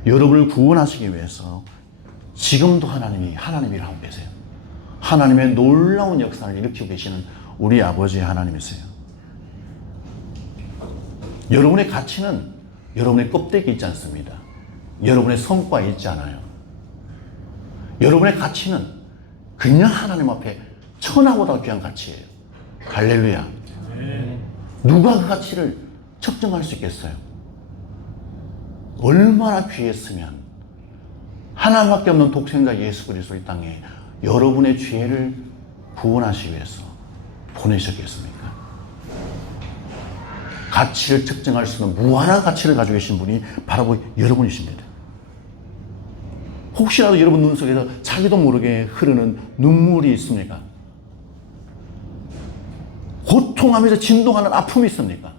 여러분을 구원하시기 위해서 지금도 하나님이 하나님이라 하고 계세요. 하나님의 놀라운 역사를 일으키고 계시는 우리 아버지 하나님이세요. 여러분의 가치는 여러분의 껍데기 있지 않습니다. 여러분의 성과에 있지 않아요. 여러분의 가치는 그냥 하나님 앞에 천하보다 귀한 가치예요. 할렐루야. 누가 그 가치를 측정할 수 있겠어요? 얼마나 귀했으면 하나님밖에 없는 독생자 예수 그리스도 이 땅에 여러분의 죄를 구원하시기 위해서 보내셨겠습니까? 가치를 측정할 수 있는 무한한 가치를 가지고 계신 분이 바로 여러분이십니다. 혹시라도 여러분 눈 속에서 자기도 모르게 흐르는 눈물이 있습니까? 고통하면서 진동하는 아픔이 있습니까?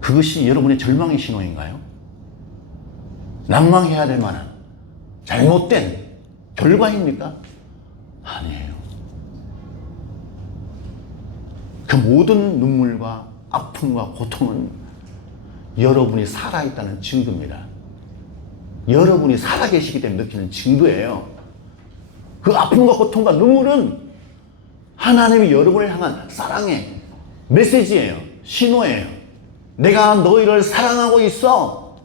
그것이 여러분의 절망의 신호인가요? 낭망해야 될 만한 잘못된 결과입니까? 아니에요. 그 모든 눈물과 아픔과 고통은 여러분이 살아있다는 증거입니다. 여러분이 살아계시기 때문에 느끼는 증거예요. 그 아픔과 고통과 눈물은 하나님이 여러분을 향한 사랑의 메시지예요. 신호예요. 내가 너희를 사랑하고 있어.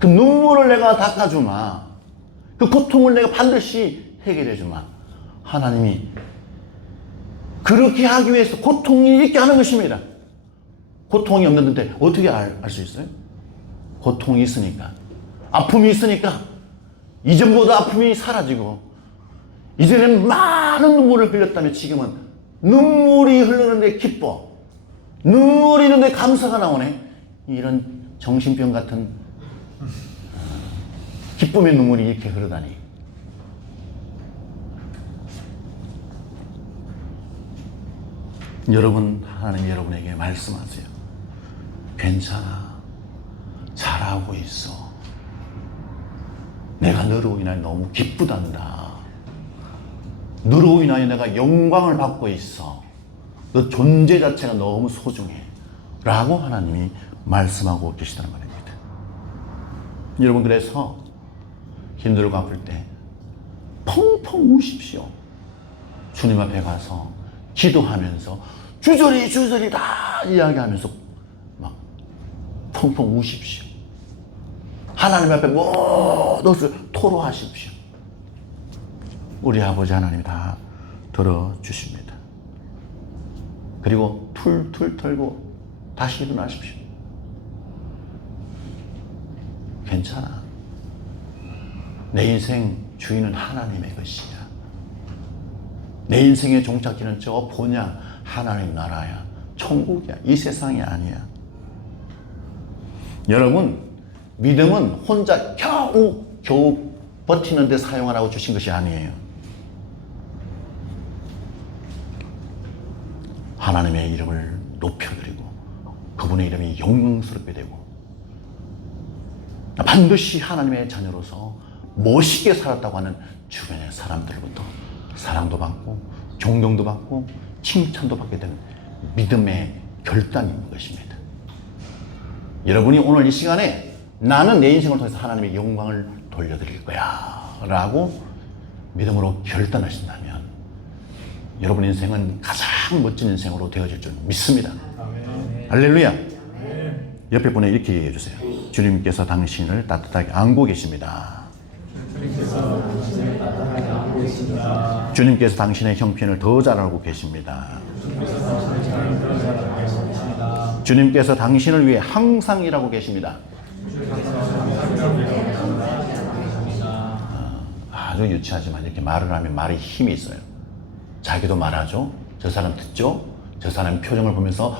그 눈물을 내가 닦아주마. 그 고통을 내가 반드시 해결해주마. 하나님이 그렇게 하기 위해서 고통이 있게 하는 것입니다. 고통이 없는데 어떻게 알 수 있어요? 고통이 있으니까. 아픔이 있으니까. 이전보다 아픔이 사라지고 이전에는 많은 눈물을 흘렸다면 지금은 눈물이 흐르는데 기뻐. 눈물이 있는데 감사가 나오네. 이런 정신병 같은 기쁨의 눈물이 이렇게 흐르다니. 여러분, 하나님 여러분에게 말씀하세요. 괜찮아. 잘하고 있어. 내가 너로 인하여 너무 기쁘단다. 너로 인하여 내가 영광을 받고 있어. 너 존재 자체가 너무 소중해. 라고 하나님이 말씀하고 계시다는 말입니다. 여러분, 그래서 힘들고 아플 때 펑펑 우십시오. 주님 앞에 가서 기도하면서 주저리 다 이야기하면서 막 펑펑 우십시오. 하나님 앞에 모든 것을 토로하십시오. 우리 아버지 하나님이 다 들어주십니다. 그리고 툴툴 털고 다시 일어나십시오. 괜찮아. 내 인생 주인은 하나님의 것이야. 내 인생의 종착지는 저 보냐 하나님 나라야. 천국이야. 이 세상이 아니야. 여러분, 믿음은 혼자 겨우 버티는 데 사용하라고 주신 것이 아니에요. 하나님의 이름을 높여드리고 그분의 이름이 영광스럽게 되고 반드시 하나님의 자녀로서 멋있게 살았다고 하는 주변의 사람들로부터 사랑도 받고 존경도 받고 칭찬도 받게 되는 믿음의 결단인 것입니다. 여러분이 오늘 이 시간에 나는 내 인생을 통해서 하나님의 영광을 돌려드릴 거야 라고 믿음으로 결단하신다면 여러분 인생은 가장 멋진 인생으로 되어질 줄 믿습니다. 아멘. 할렐루야. 옆에 분에 이렇게 얘기해 주세요. 주님께서 당신을 따뜻하게 안고 계십니다. 주님께서 당신의 형편을 더 잘 알고 계십니다. 주님께서 당신을 위해 항상 일하고 계십니다. 아주 유치하지만 이렇게 말을 하면 말에 힘이 있어요. 자기도 말하죠. 저 사람 듣죠. 저 사람 표정을 보면서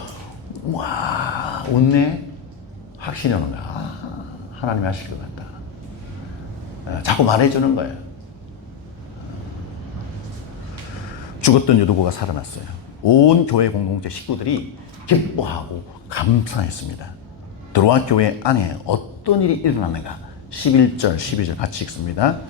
와 웃네. 확신이 오는 거야. 하나님이 하실 것 같다. 자꾸 말해주는 거예요. 죽었던 유도구가 살아났어요. 온 교회 공동체 식구들이 기뻐하고 감사했습니다. 드로아 교회 안에 어떤 일이 일어났는가? 11절, 12절 같이 읽습니다.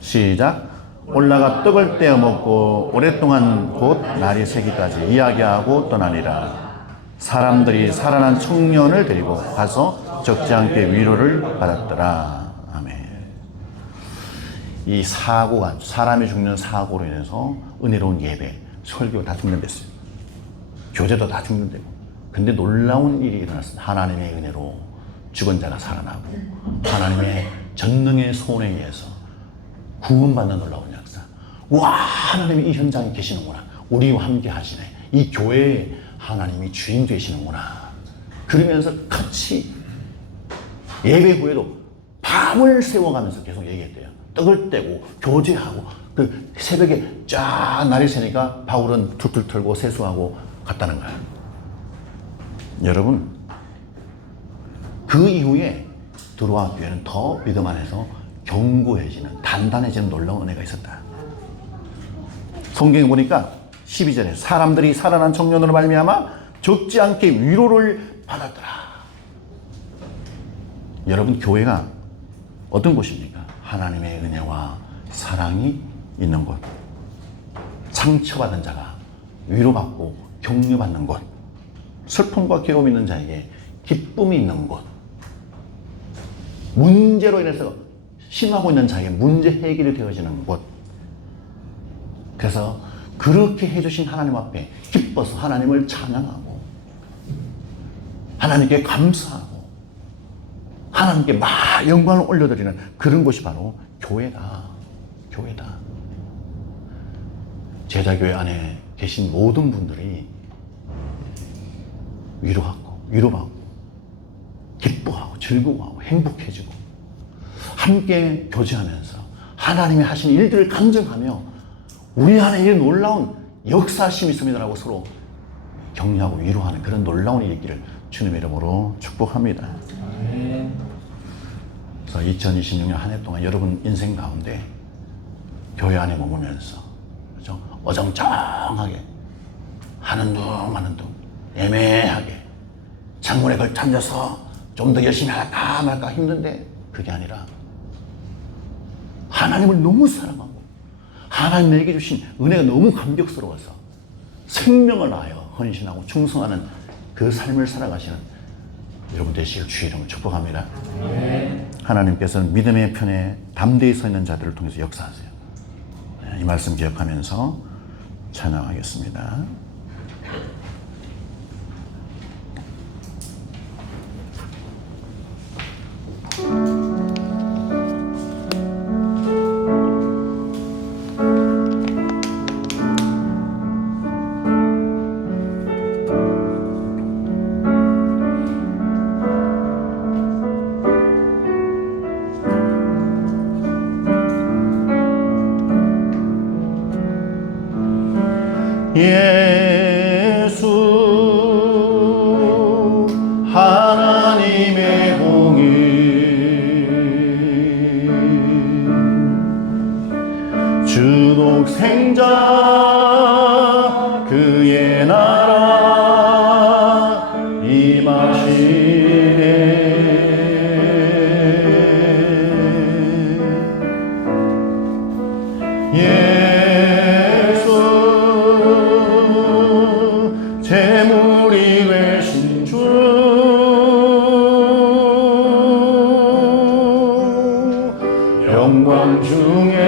시작. 올라가 떡을 떼어 먹고 오랫동안 곧 날이 새기까지 이야기하고 떠나니라. 사람들이 살아난 청년을 데리고 가서 적지 않게 위로를 받았더라. 아멘. 이 사고가, 사람이 죽는 사고로 인해서 은혜로운 예배, 설교가 다 중단됐어요. 교제도 다 중단되고. 근데 놀라운 일이 일어났습니다. 하나님의 은혜로 죽은 자가 살아나고 하나님의 전능의 손에 의해서 구원받는 놀라운 역사. 와, 하나님이 이 현장에 계시는구나. 우리와 함께 하시네. 이 교회에 하나님이 주인 되시는구나. 그러면서 같이 예배 후에도 밤을 새워가면서 계속 얘기했대요. 떡을 떼고 교제하고 그 새벽에 쫙 날이 새니까 바울은 툴툴 털고 세수하고 갔다는 거야. 여러분, 그 이후에 드로아 교회는 더 믿음 안에서 견고해지는, 단단해지는 놀라운 은혜가 있었다. 성경에 보니까 12절에 사람들이 살아난 청년으로 말미암아 적지 않게 위로를 받았더라. 여러분, 교회가 어떤 곳입니까? 하나님의 은혜와 사랑이 있는 곳, 상처받은 자가 위로받고 격려받는 곳, 슬픔과 괴로움이 있는 자에게 기쁨이 있는 곳, 문제로 인해서 심하고 있는 자에게 문제 해결이 되어지는 곳. 그래서 그렇게 해주신 하나님 앞에 기뻐서 하나님을 찬양하고 하나님께 감사하고 하나님께 막 영광을 올려드리는 그런 곳이 바로 교회다. 교회다. 제자교회 안에 계신 모든 분들이 위로받고 기뻐하고 즐거워하고 행복해지고 함께 교제하면서 하나님이 하신 일들을 간증하며 우리 안에 이 놀라운 역사심이 있습니다라고 서로 격려하고 위로하는 그런 놀라운 일이 있기를 주님의 이름으로 축복합니다. 그래서 2026년 한 해 동안 여러분 인생 가운데 교회 안에 머물면서, 그렇죠? 어정쩡하게 하는 둥 마는 둥 애매하게 창문에 걸쳐 앉아서 좀 더 열심히 할까 말까 힘든데, 그게 아니라 하나님을 너무 사랑하고 하나님 내게 주신 은혜가 너무 감격스러워서 생명을 다하여 헌신하고 충성하는 그 삶을 살아가시는 여러분 되시길 주의 이름으로 축복합니다. 하나님께서는 믿음의 편에 담대히 서 있는 자들을 통해서 역사하세요. 이 말씀 기억하면서 찬양하겠습니다. 예수 하나님의 공의 주 독생자 그의 나라 임하시네. 재물이 되신 주 영광 중에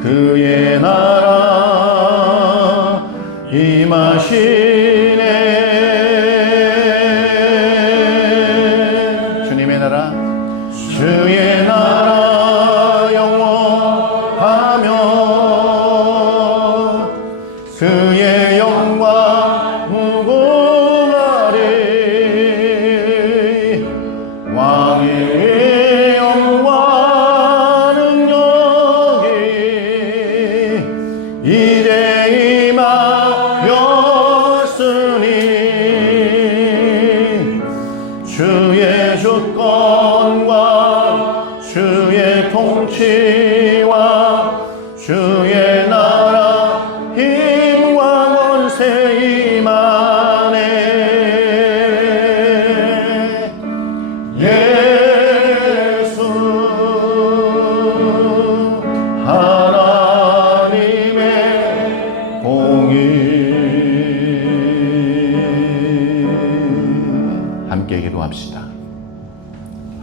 그의 나라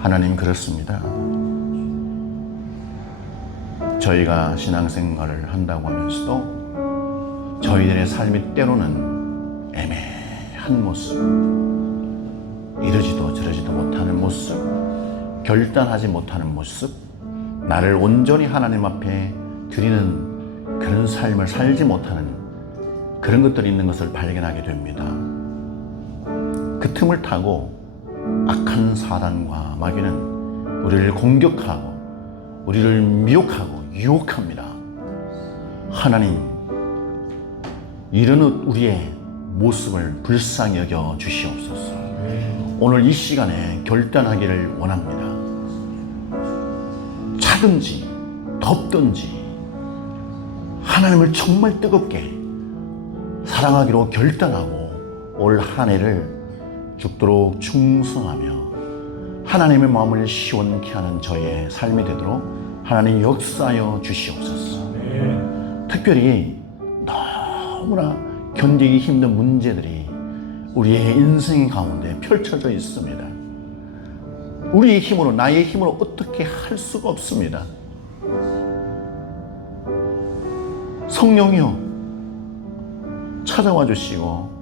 하나님 그렇습니다. 저희가 신앙생활을 한다고 하면서도 저희들의 삶이 때로는 애매한 모습, 이러지도 저러지도 못하는 모습, 결단하지 못하는 모습, 나를 온전히 하나님 앞에 드리는 그런 삶을 살지 못하는 그런 것들이 있는 것을 발견하게 됩니다. 그 틈을 타고 악한 사단과 마귀는 우리를 공격하고 우리를 미혹하고 유혹합니다. 하나님, 이런 우리의 모습을 불쌍히 여겨 주시옵소서. 오늘 이 시간에 결단하기를 원합니다. 차든지 덥든지 하나님을 정말 뜨겁게 사랑하기로 결단하고 올 한 해를 죽도록 충성하며 하나님의 마음을 시원케 하는 저의 삶이 되도록 하나님 역사하여 주시옵소서. 특별히 너무나 견디기 힘든 문제들이 우리의 인생 가운데 펼쳐져 있습니다. 우리의 힘으로, 나의 힘으로 어떻게 할 수가 없습니다. 성령이여 찾아와 주시고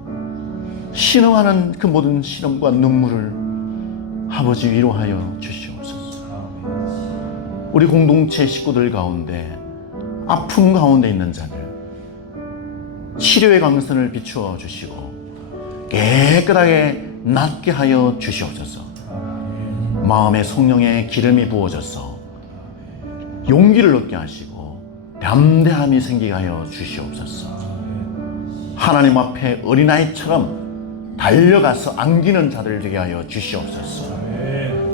신음하는 그 모든 시름과 눈물을 아버지 위로하여 주시옵소서. 우리 공동체 식구들 가운데 아픔 가운데 있는 자들 치료의 광선을 비추어 주시고 깨끗하게 낫게 하여 주시옵소서. 마음에 성령의 기름이 부어져서 용기를 얻게 하시고 담대함이 생기게 하여 주시옵소서. 하나님 앞에 어린아이처럼 달려가서 안기는 자들 되게 하여 주시옵소서.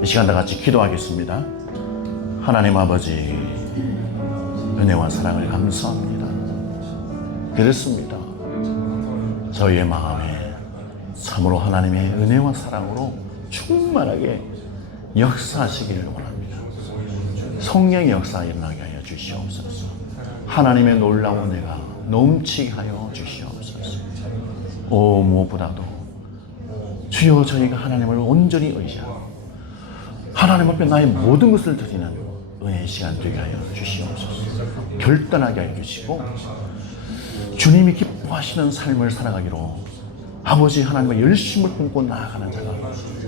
이 시간 다 같이 기도하겠습니다. 하나님 아버지, 은혜와 사랑을 감사합니다. 그렇습니다. 저희의 마음에 참으로 하나님의 은혜와 사랑으로 충만하게 역사하시기를 원합니다. 성령의 역사 일어나게 하여 주시옵소서. 하나님의 놀라운 은혜가 넘치게 하여 주시옵소서. 오, 무엇보다도 주여 저희가 하나님을 온전히 의지하고 하나님 앞에 나의 모든 것을 드리는 은혜의 시간 되게 하여 주시옵소서. 결단하게 하여 주시고 주님이 기뻐하시는 삶을 살아가기로 아버지 하나님의 열심을 품고 나아가는 자가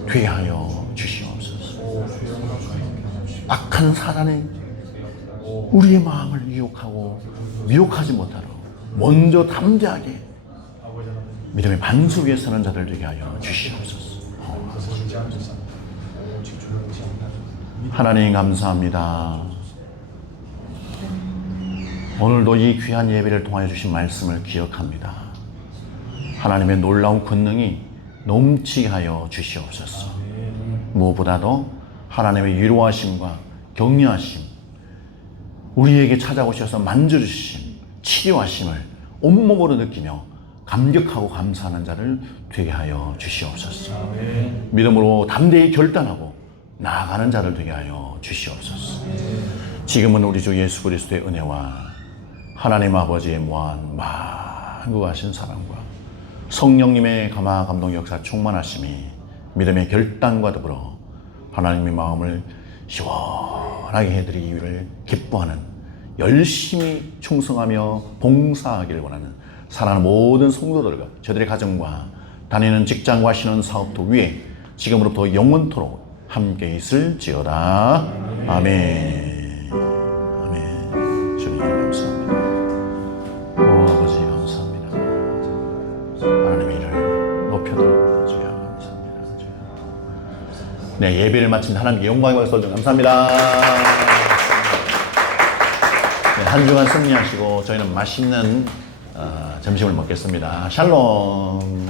되게 하여 주시옵소서. 악한 사단이 우리의 마음을 유혹하고 미혹하지 못하도록 먼저 담대하게 믿음의 반수 위에 서는 자들 되게 하여 주시옵소서. 하나님 감사합니다. 오늘도 이 귀한 예배를 통하여 주신 말씀을 기억합니다. 하나님의 놀라운 권능이 넘치게 하여 주시옵소서. 무엇보다도 하나님의 위로하심과 격려하심, 우리에게 찾아오셔서 만져주심, 치료하심을 온몸으로 느끼며 감격하고 감사하는 자를 되게 하여 주시옵소서. 믿음으로 담대히 결단하고 나아가는 자를 되게 하여 주시옵소서. 지금은 우리 주 예수 그리스도의 은혜와 하나님 아버지의 무한 만구하신 사랑과 성령님의 감화 감동 역사 충만하심이 믿음의 결단과 더불어 하나님의 마음을 시원하게 해드리기를 기뻐하는 열심히 충성하며 봉사하기를 원하는 사랑하는 모든 성도들과 저들의 가정과 다니는 직장과 하시는 사업도 위에 지금으로부터 영원토록 함께 있을지어다. 아멘. 아멘. 주님 감사합니다. 오 아버지 감사합니다. 하나님의 일을 높여드립니다. 주여 감사합니다. 주여. 네, 예배를 마친 하나님께 영광과 설정 감사합니다. 네, 한 주간 승리하시고 저희는 맛있는 점심을 먹겠습니다. 샬롬.